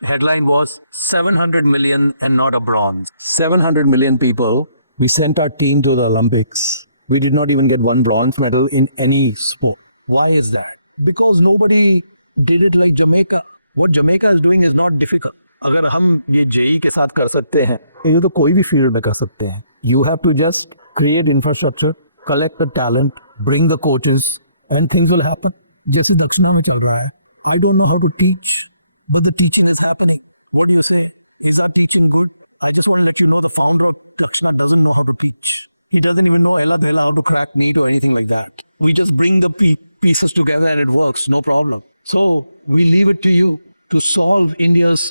headline was 700 million and not a bronze. 700 million people. We sent our team to the Olympics. We did not even get one bronze medal in any sport. Why is that? Because nobody did it like Jamaica. What Jamaica is doing is not difficult. अगर हम ये JEE के साथ कर सकते हैं, ये तो कोई भी फील्ड में कर सकते हैं. You have to just create infrastructure, collect the talent, bring the coaches, and things will happen. जैसे दक्षिणा में चल रहा है. I don't know how to teach, but the teaching is happening. What do you say? Is our teaching good? I just want to let you know the founder of Dakshana doesn't know how to teach. He doesn't even know Ella Dela how to crack meat or anything like that. We just bring the pieces together and it works, no problem. So we leave it to you to solve India's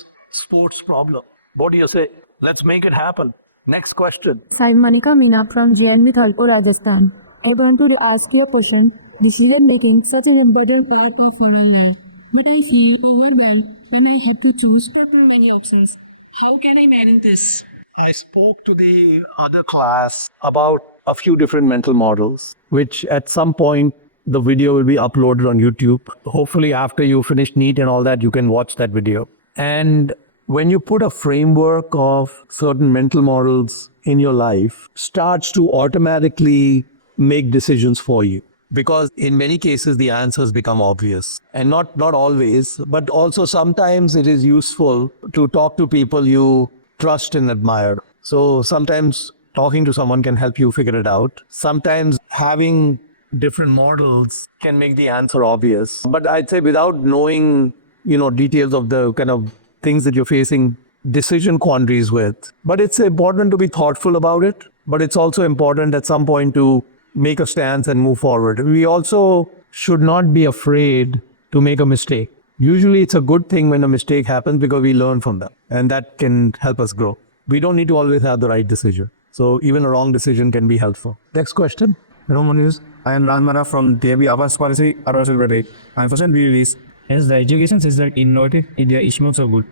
sports problem. What do you say? Let's make it happen. Next question. I'm Manika Meena from JNV Pune, Rajasthan. I want to ask you a question. Decision making such an important part of our life, but I feel overwhelmed when I have to choose too many options. How can I manage this? I spoke to the other class about a few different mental models, which at some point the video will be uploaded on YouTube. Hopefully after you finish NEET and all that, you can watch that video. And when you put a framework of certain mental models in your life, starts to automatically make decisions for you. Because in many cases, the answers become obvious. And not always, but also sometimes it is useful to talk to people you trust and admire. So sometimes talking to someone can help you figure it out. Sometimes having different models can make the answer obvious. But I'd say without knowing, details of the kind of things that you're facing decision quandaries with. But it's important to be thoughtful about it. But it's also important at some point to make a stance and move forward. We also should not be afraid to make a mistake. Usually it's a good thing when a mistake happens because we learn from them and that can help us grow. We don't need to always have the right decision. So even a wrong decision can be helpful. Next question. Hello, Mohnish. I am Ranmara from JNV Abbas Policy, Arunachal Pradesh. My question is, as the education system in North India is not so good,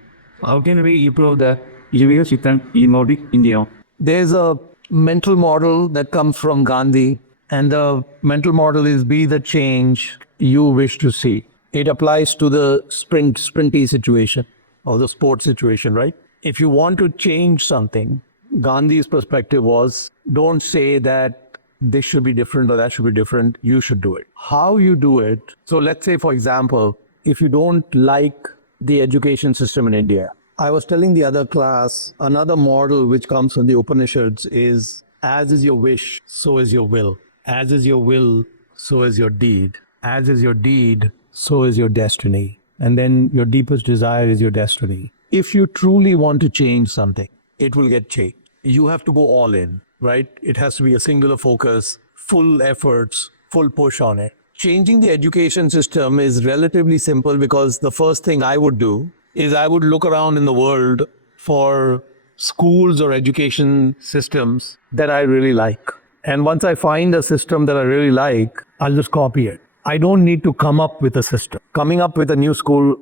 how can we improve the education system in North India? There's a mental model that comes from Gandhi, and the mental model is be the change you wish to see. It applies to the sprinty situation or the sports situation, right? If you want to change something, Gandhi's perspective was don't say that this should be different or that should be different. You should do it. How you do it. So let's say, for example, if you don't like the education system in India, I was telling the other class, another model which comes from the Upanishads is as is your wish, so is your will. As is your will, so is your deed. As is your deed, so is your destiny. And then your deepest desire is your destiny. If you truly want to change something, it will get changed. You have to go all in, right? It has to be a singular focus, full efforts, full push on it. Changing the education system is relatively simple because the first thing I would do is I would look around in the world for schools or education systems that I really like. And once I find a system that I really like, I'll just copy it. I don't need to come up with a system. Coming up with a new school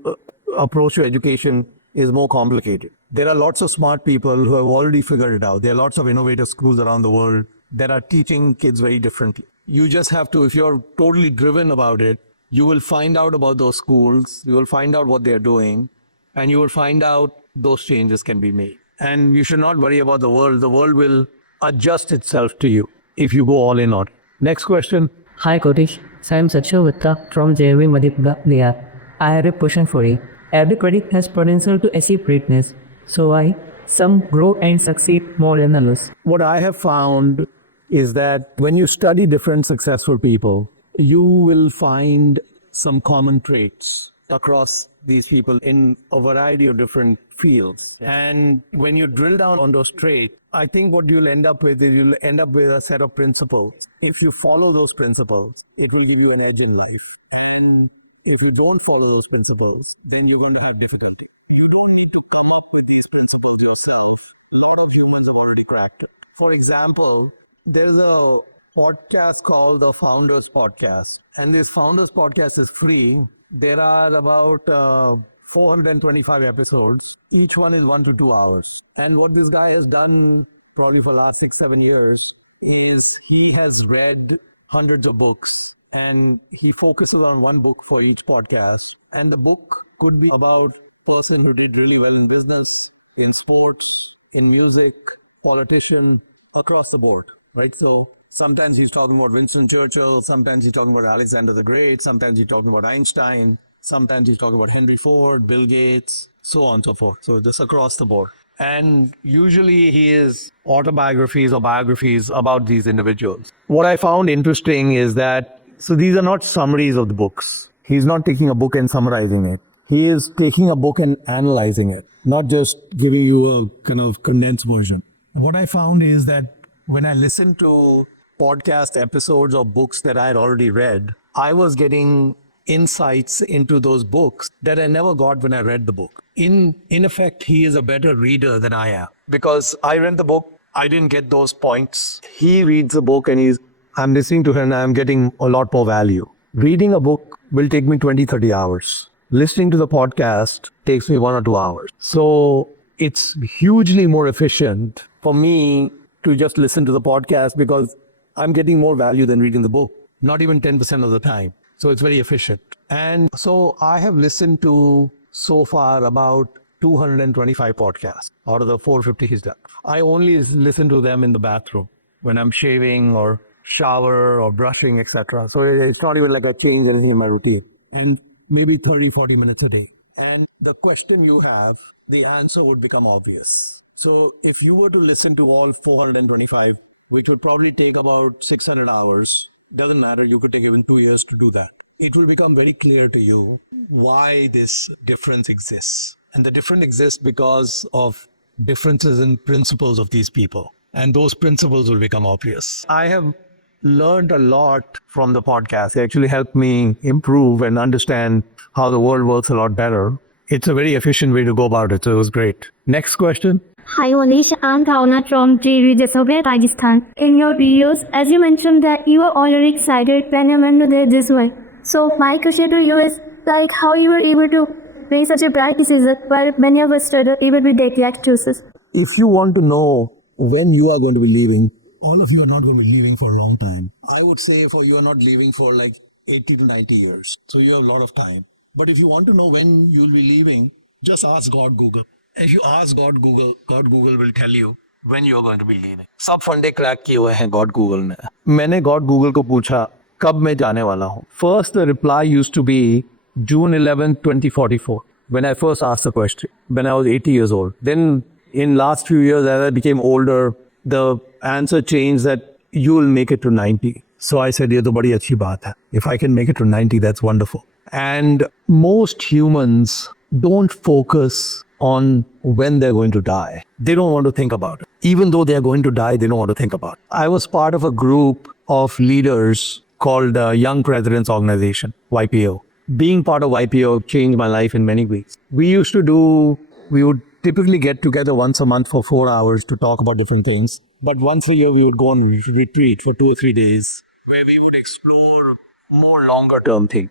approach to education is more complicated. There are lots of smart people who have already figured it out. There are lots of innovative schools around the world that are teaching kids very differently. You just have to, if you're totally driven about it, you will find out about those schools, you will find out what they're doing, and you will find out those changes can be made. And you should not worry about the world. The world will adjust itself to you if you go all in on it. Next question. Hi Kotish, so I'm Satyavita from JNV Madhya. I have a question for you. Everybody has potential to achieve greatness, so why some grow and succeed more than others? What I have found is that when you study different successful people, you will find some common traits across these people in a variety of different fields. And when you drill down on those traits, I think what you'll end up with is you'll end up with a set of principles. If you follow those principles, it will give you an edge in life. And if you don't follow those principles, then you're going to have difficulty. You don't need to come up with these principles yourself. A lot of humans have already cracked it. For example, there's a podcast called the Founders Podcast. And this Founders Podcast is free. There are about 425 episodes. Each one is 1 to 2 hours. And what this guy has done probably for the last 6-7 years is he has read hundreds of books and he focuses on one book for each podcast. And the book could be about a person who did really well in business, in sports, in music, politician, across the board, right? So sometimes he's talking about Winston Churchill, sometimes he's talking about Alexander the Great, sometimes he's talking about Einstein, sometimes he's talking about Henry Ford, Bill Gates, so on and so forth. So this across the board. And usually he is autobiographies or biographies about these individuals. What I found interesting is that, so these are not summaries of the books. He's not taking a book and summarizing it. He is taking a book and analyzing it, not just giving you a kind of condensed version. What I found is that when I listened to podcast episodes of books that I had already read, I was getting insights into those books that I never got when I read the book. In effect, he is a better reader than I am because I read the book, I didn't get those points. He reads the book and I'm listening to him and I'm getting a lot more value. Reading a book will take me 20-30 hours. Listening to the podcast takes me 1 or 2 hours. So it's hugely more efficient for me to just listen to the podcast because I'm getting more value than reading the book, not even 10% of the time. So it's very efficient. And so I have listened to so far about 225 podcasts out of the 450 he's done. I only listen to them in the bathroom when I'm shaving or shower or brushing, etc. So it's not even like I change anything in my routine. And maybe 30-40 minutes a day. And the question you have, the answer would become obvious. So if you were to listen to all 425, which would probably take about 600 hours, doesn't matter, you could take even 2 years to do that. It will become very clear to you why this difference exists. And the difference exists because of differences in principles of these people. And those principles will become obvious. I have learned a lot from the podcast. It actually helped me improve and understand how the world works a lot better. It's a very efficient way to go about it, so it was great. Next question. Hi Mohnish, I'm Dakshana from JNV Rajasthan. In your videos, as you mentioned that you were already excited when you went to there this way. So my question to you is like how you were able to make such a bright decision while many of us struggle even with the exact choices. If you want to know when you are going to be leaving, all of you are not going to be leaving for a long time. I would say for you are not leaving for like 80 to 90 years. So you have a lot of time. But if you want to know when you'll be leaving, just ask God Google. If you ask God Google will tell you when you are going to be leaving. सब फंडे crack किए हुए हैं God Google ने. मैंने God Google को पूछा कब मैं जाने वाला हूँ. First the reply used to be June 11, 2044 when I first asked the question when I was 80 years old. Then in last few years as I became older, the answer changed that you will make it to 90. So I said, ये तो बड़ी अच्छी बात है. If I can make it to 90, that's wonderful. And most humans don't focus on when they're going to die. They don't want to think about it. Even though they're going to die, they don't want to think about it. I was part of a group of leaders called Young Presidents Organization, YPO. Being part of YPO changed my life in many ways. We would typically get together once a month for 4 hours to talk about different things. But once a year, we would go on retreat for 2 or 3 days where we would explore more longer term things,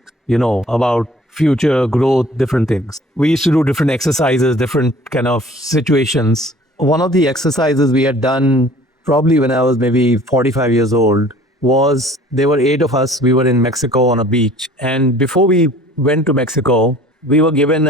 about future growth, different things. We used to do different exercises, different kind of situations. One of the exercises we had done probably when I was maybe 45 years old was there were 8 of us. We were in Mexico on a beach. And before we went to Mexico, we were given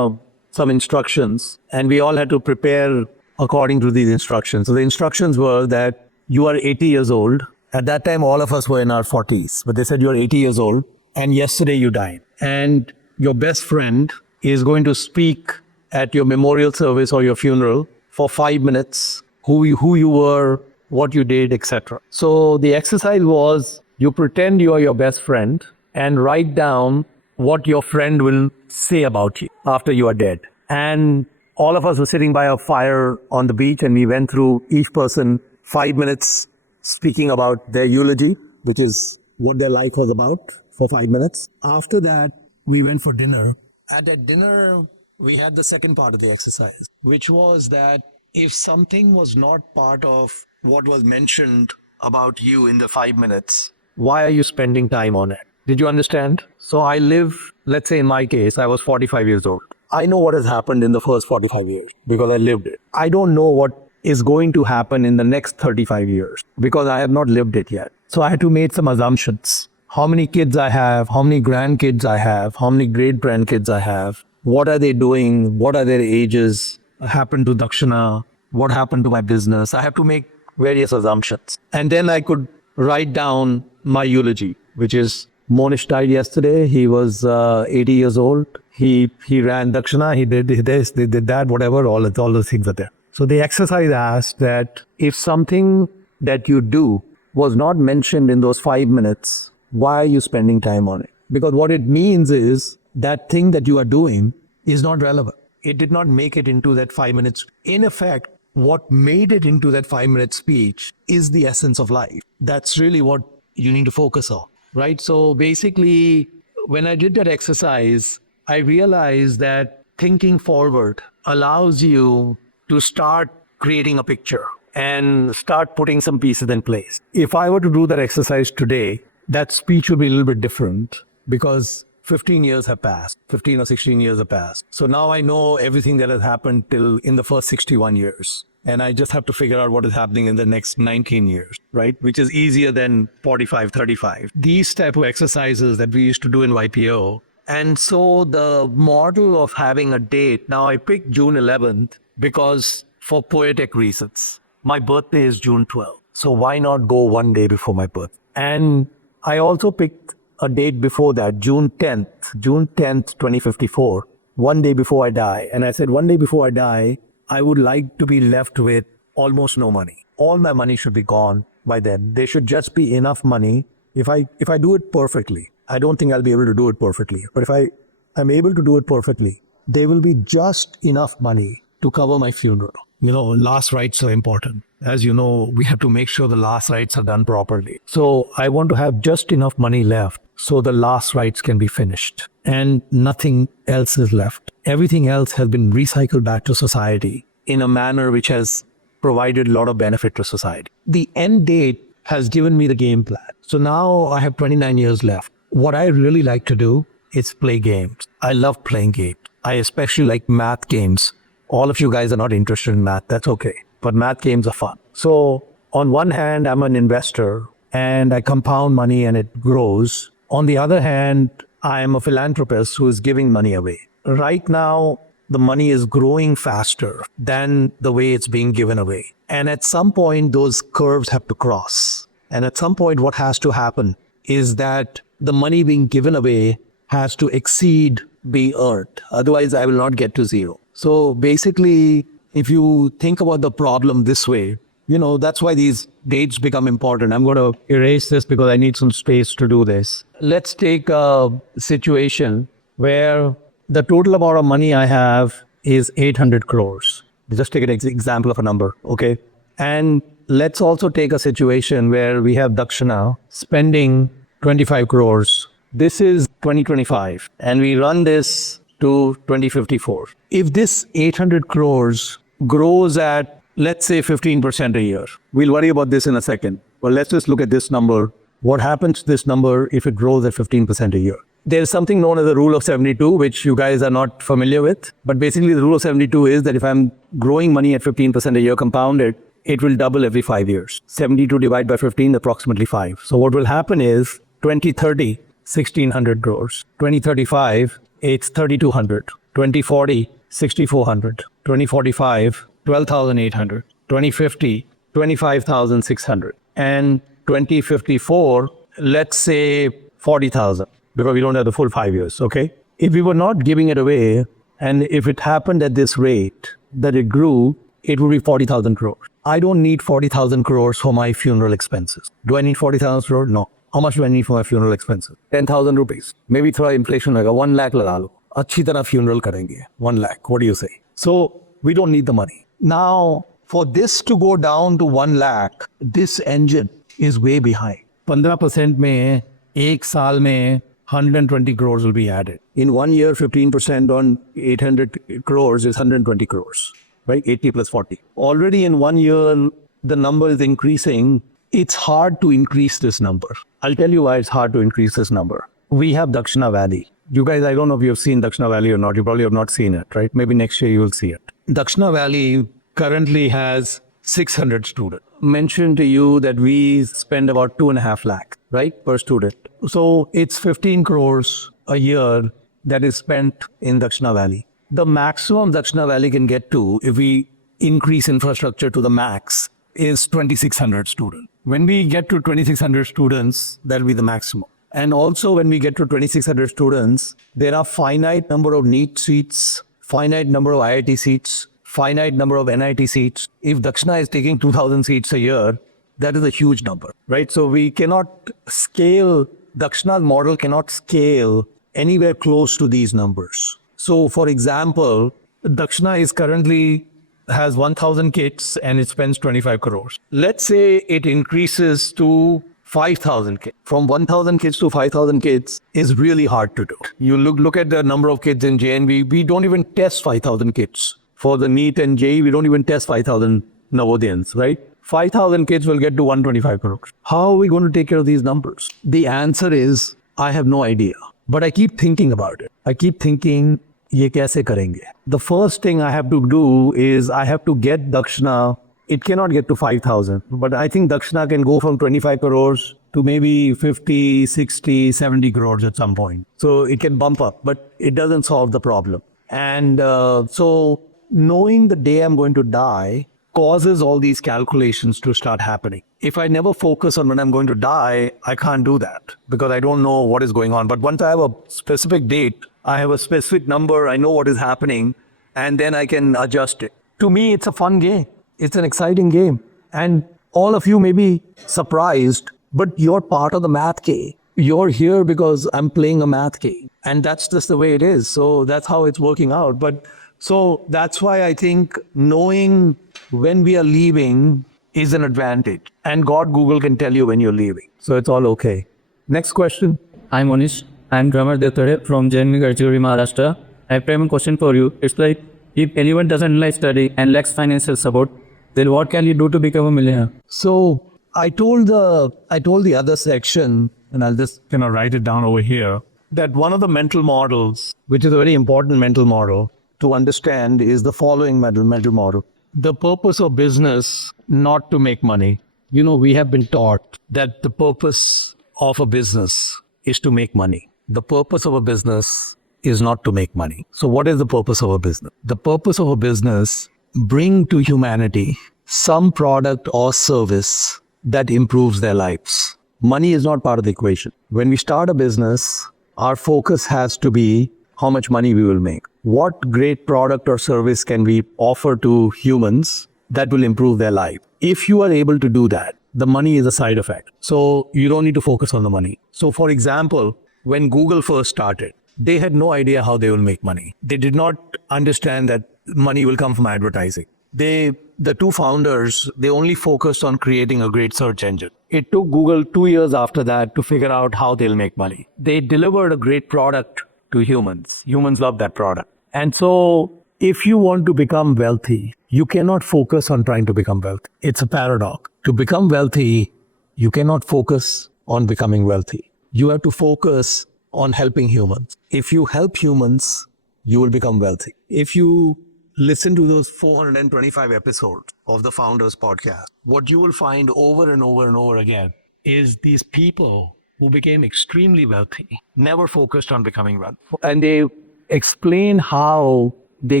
some instructions and we all had to prepare according to these instructions. So the instructions were that you are 80 years old. At that time, all of us were in our 40s, but they said you're 80 years old and yesterday you died. And your best friend is going to speak at your memorial service or your funeral for 5 minutes, who you were, what you did, etc. So the exercise was you pretend you are your best friend and write down what your friend will say about you after you are dead. And all of us were sitting by a fire on the beach and we went through each person 5 minutes speaking about their eulogy, which is what their life was about for 5 minutes. After that, we went for dinner. At that dinner, we had the second part of the exercise, which was that if something was not part of what was mentioned about you in the 5 minutes, why are you spending time on it? Did you understand? So I live, let's say in my case, I was 45 years old. I know what has happened in the first 45 years because I lived it. I don't know what is going to happen in the next 35 years because I have not lived it yet. So I had to make some assumptions. How many kids I have, how many grandkids I have, how many great grandkids I have, what are they doing, what are their ages, what happened to Dakshana, what happened to my business. I have to make various assumptions. And then I could write down my eulogy, which is Mohnish died yesterday. He was 80 years old. He ran Dakshana, he did this, they did that, whatever, all those things are there. So the exercise asked that if something that you do was not mentioned in those 5 minutes, why are you spending time on it? Because what it means is that thing that you are doing is not relevant. It did not make it into that 5 minutes. In effect, what made it into that 5-minute speech is the essence of life. That's really what you need to focus on, right? So basically, when I did that exercise, I realized that thinking forward allows you to start creating a picture and start putting some pieces in place. If I were to do that exercise today, that speech would be a little bit different because 15 years have passed, 15 or 16 years have passed. So now I know everything that has happened till in the first 61 years. And I just have to figure out what is happening in the next 19 years, right? Which is easier than 45, 35. These type of exercises that we used to do in YPO. And so the model of having a date, now I picked June 11th because for poetic reasons. My birthday is June 12th. So why not go one day before my birthday? And I also picked a date before that, June 10th, 2054, one day before I die. And I said, one day before I die, I would like to be left with almost no money. All my money should be gone by then. There should just be enough money. If I do it perfectly, I don't think I'll be able to do it perfectly. But if I'm able to do it perfectly, there will be just enough money to cover my funeral. Last rites are important. As you know, we have to make sure the last rites are done properly. So I want to have just enough money left so the last rites can be finished and nothing else is left. Everything else has been recycled back to society in a manner which has provided a lot of benefit to society. The end date has given me the game plan. So now I have 29 years left. What I really like to do is play games. I love playing games. I especially like math games. All of you guys are not interested in math. That's okay. But math games are fun. So on one hand, I'm an investor and I compound money and it grows. On the other hand, I am a philanthropist who is giving money away. Right now, the money is growing faster than the way it's being given away. And at some point, those curves have to cross. And at some point, what has to happen is that the money being given away has to exceed being earned. Otherwise, I will not get to zero. So basically, if you think about the problem this way, that's why these dates become important. I'm going to erase this because I need some space to do this. Let's take a situation where the total amount of money I have is 800 crores. Just take an example of a number, okay? And let's also take a situation where we have Dakshana spending 25 crores. This is 2025, and we run this to 2054. If this 800 crores grows at, let's say, 15% a year, we'll worry about this in a second. But let's just look at this number. What happens to this number if it grows at 15% a year? There's something known as the rule of 72, which you guys are not familiar with. But basically, the rule of 72 is that if I'm growing money at 15% a year compounded, it will double every 5 years. 72 divided by 15, approximately 5. So what will happen is 2030, 1600 crores. 2035, it's 3200. 2040, 6400. 2045, 12,800. 2050, 25,600. And 2054, let's say 40,000, because we don't have the full 5 years, okay? If we were not giving it away, and if it happened at this rate, that it grew, it would be 40,000 crores. I don't need 40,000 crores for my funeral expenses. Do I need 40,000 crores? No. How much do I need for my funeral expenses? 10,000 rupees. Maybe throw inflation like 1 lakh laga lo. Achhi tarah funeral karenge. 1 lakh. What do you say? So we don't need the money. Now, for this to go down to 1 lakh, this engine is way behind. 15% mein, ek saal mein, 120 crores will be added. In 1 year, 15% on 800 crores is 120 crores, right? 80 plus 40. Already in 1 year, the number is increasing. It's hard to increase this number. I'll tell you why it's hard to increase this number. We have Dakshana Valley. You guys, I don't know if you've seen Dakshana Valley or not. You probably have not seen it, right? Maybe next year you will see it. Dakshana Valley currently has 600 students. Mentioned to you that we spend about 2.5 lakh, right, per student. So it's 15 crores a year that is spent in Dakshana Valley. The maximum Dakshana Valley can get to, if we increase infrastructure to the max, is 2,600 students. When we get to 2,600 students, that'll be the maximum. And also when we get to 2,600 students, there are finite number of NEET seats, finite number of IIT seats, finite number of NIT seats. If Dakshana is taking 2,000 seats a year, that is a huge number, right? So we cannot scale, Dakshana's model cannot scale anywhere close to these numbers. So for example, Dakshana is currently has 1,000 kids and it spends 25 crores. Let's say it increases to 5,000 kids. From 1,000 kids to 5,000 kids is really hard to do. You look at the number of kids in JNV, we don't even test 5,000 kids. For the NEET and JEE, we don't even test 5,000 Navodayans, right? 5,000 kids will get to 125 crores. How are we going to take care of these numbers? The answer is, I have no idea. But I keep thinking about it. I keep thinking, ye kaise karenge? The first thing I have to do is I have to get Dakshana. It cannot get to 5,000, but I think Dakshana can go from 25 crores to maybe 50, 60, 70 crores at some point. So it can bump up, but it doesn't solve the problem. And so knowing the day I'm going to die causes all these calculations to start happening. If I never focus on when I'm going to die, I can't do that because I don't know what is going on. But once I have a specific date, I have a specific number, I know what is happening, and then I can adjust it. To me, it's a fun game. It's an exciting game. And all of you may be surprised, but you're part of the math game. You're here because I'm playing a math game. And that's just the way it is. So that's how it's working out. But so that's why I think knowing when we are leaving is an advantage. And God, Google can tell you when you're leaving. So it's all okay. Next question. I'm Mohnish. I'm drummer Dronacharya from JNV Maharashtra. I have a question for you. It's like, If anyone doesn't like study and lacks financial support, then what can you do to become a millionaire? So I told the other section, and I'll just write it down over here, that one of the mental models, which is a very important mental model to understand, is the following mental model. The purpose of business, not to make money. We have been taught that the purpose of a business is to make money. The purpose of a business is not to make money. So what is the purpose of a business? The purpose of a business, bring to humanity some product or service that improves their lives. Money is not part of the equation. When we start a business, our focus has to be how much money we will make. What great product or service can we offer to humans that will improve their life? If you are able to do that, the money is a side effect. So you don't need to focus on the money. So for example, when Google first started, they had no idea how they will make money. They did not understand that money will come from advertising. The two founders, they only focused on creating a great search engine. It took Google 2 years after that to figure out how they'll make money. They delivered a great product to humans. Humans love that product. And so if you want to become wealthy, you cannot focus on trying to become wealthy. It's a paradox. To become wealthy, you cannot focus on becoming wealthy. You have to focus on helping humans. If you help humans, you will become wealthy. If you listen to those 425 episodes of the Founders Podcast, what you will find over and over and over again is these people who became extremely wealthy, never focused on becoming wealthy. And they explain how they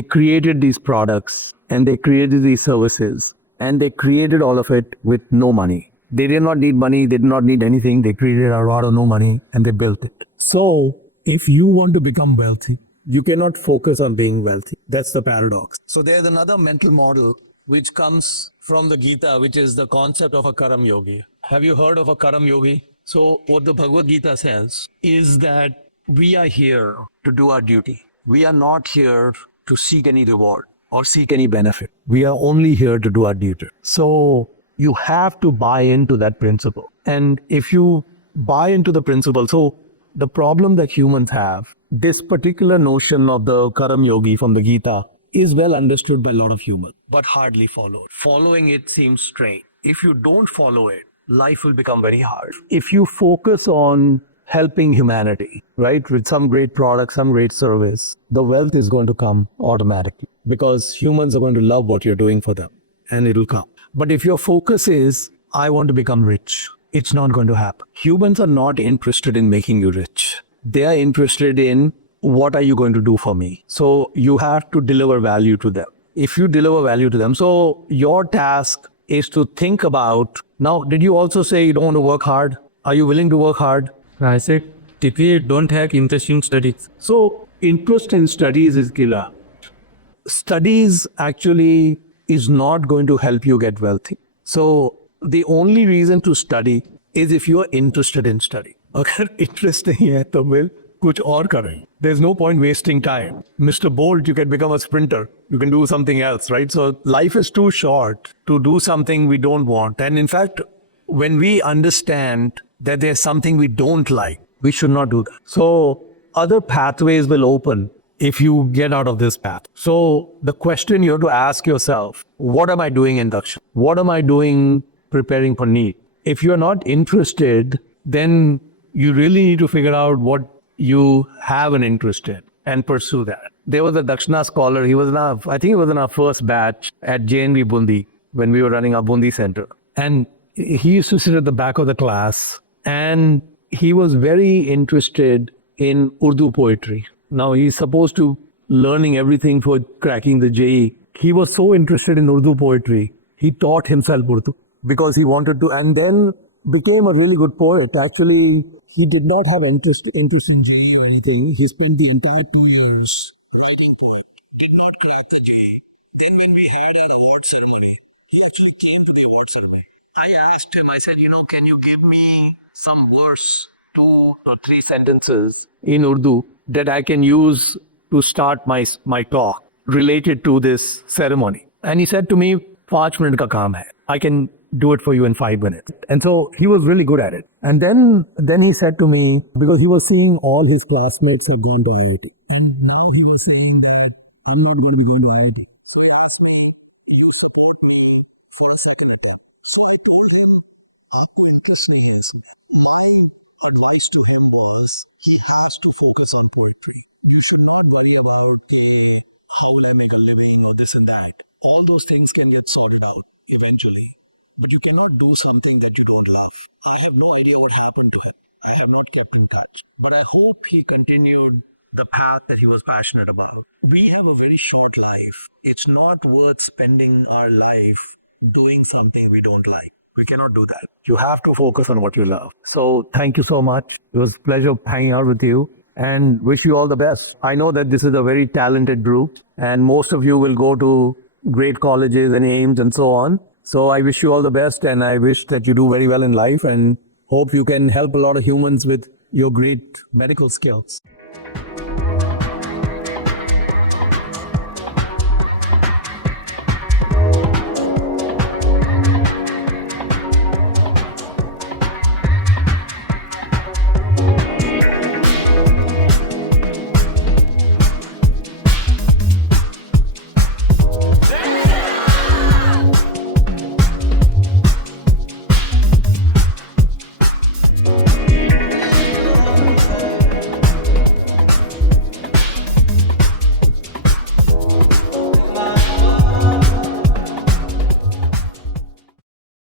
created these products and they created these services and they created all of it with no money. They did not need money. They did not need anything. They created a lot of no money and they built it. So if you want to become wealthy, you cannot focus on being wealthy. That's the paradox. So there's another mental model which comes from the Gita, which is the concept of a Karam Yogi. Have you heard of a Karam Yogi? So what the Bhagavad Gita says is that we are here to do our duty. We are not here to seek any reward or seek any benefit. We are only here to do our duty. So you have to buy into that principle. And if you buy into the principle, so the problem that humans have, this particular notion of the Karam Yogi from the Gita is well understood by a lot of humans, but hardly followed. Following it seems strange. If you don't follow it, life will become very hard. If you focus on helping humanity, right, with some great product, some great service, the wealth is going to come automatically because humans are going to love what you're doing for them and it'll come. But if your focus is, I want to become rich, it's not going to happen. Humans are not interested in making you rich. They are interested in what are you going to do for me? So you have to deliver value to them. If you deliver value to them, so your task is to think about, now, did you also say you don't want to work hard? Are you willing to work hard? I said, if we don't have interest in studies. So interest in studies is killer. Studies actually is not going to help you get wealthy. So the only reason to study is if you are interested in study. अगर interest नहीं है तो फिर कुछ और करें. There's no point wasting time. Mr. Bolt, you can become a sprinter. You can do something else, right? So life is too short to do something we don't want. And in fact, when we understand that there's something we don't like, we should not do that. So other pathways will open if you get out of this path. So the question you have to ask yourself, what am I doing in Dakshana? What am I doing preparing for NEET? If you're not interested, then you really need to figure out what you have an interest in and pursue that. There was a Dakshana scholar, he was I think he was in our first batch at JNV Bundi when we were running our Bundi center. And he used to sit at the back of the class and he was very interested in Urdu poetry. Now he's supposed to learning everything for cracking the JE. He was so interested in Urdu poetry, he taught himself Urdu because he wanted to, and then became a really good poet. Actually, he did not have interest in JE or anything. He spent the entire 2 years writing poems. Did not crack the JE. Then when we had our award ceremony, he actually came to the award ceremony. I asked him, I said, can you give me some verse, 2 or 3 sentences in Urdu that I can use to start my talk related to this ceremony? And he said to me, 5 minute ka kaam hai. I can do it for you in 5 minutes. And so he was really good at it. And then he said to me, because he was seeing all his classmates had gone to IIT. And now he was saying that I'm not going to be going out. To say is, my advice to him was he has to focus on poetry. You should not worry about how will I make a living or this and that. All those things can get sorted out eventually. But you cannot do something that you don't love. I have no idea what happened to him. I have not kept in touch. But I hope he continued the path that he was passionate about. We have a very short life. It's not worth spending our life doing something we don't like. We cannot do that. You have to focus on what you love. So thank you so much. It was a pleasure hanging out with you and wish you all the best. I know that this is a very talented group and most of you will go to great colleges and aims and so on. So I wish you all the best and I wish that you do very well in life and hope you can help a lot of humans with your great medical skills.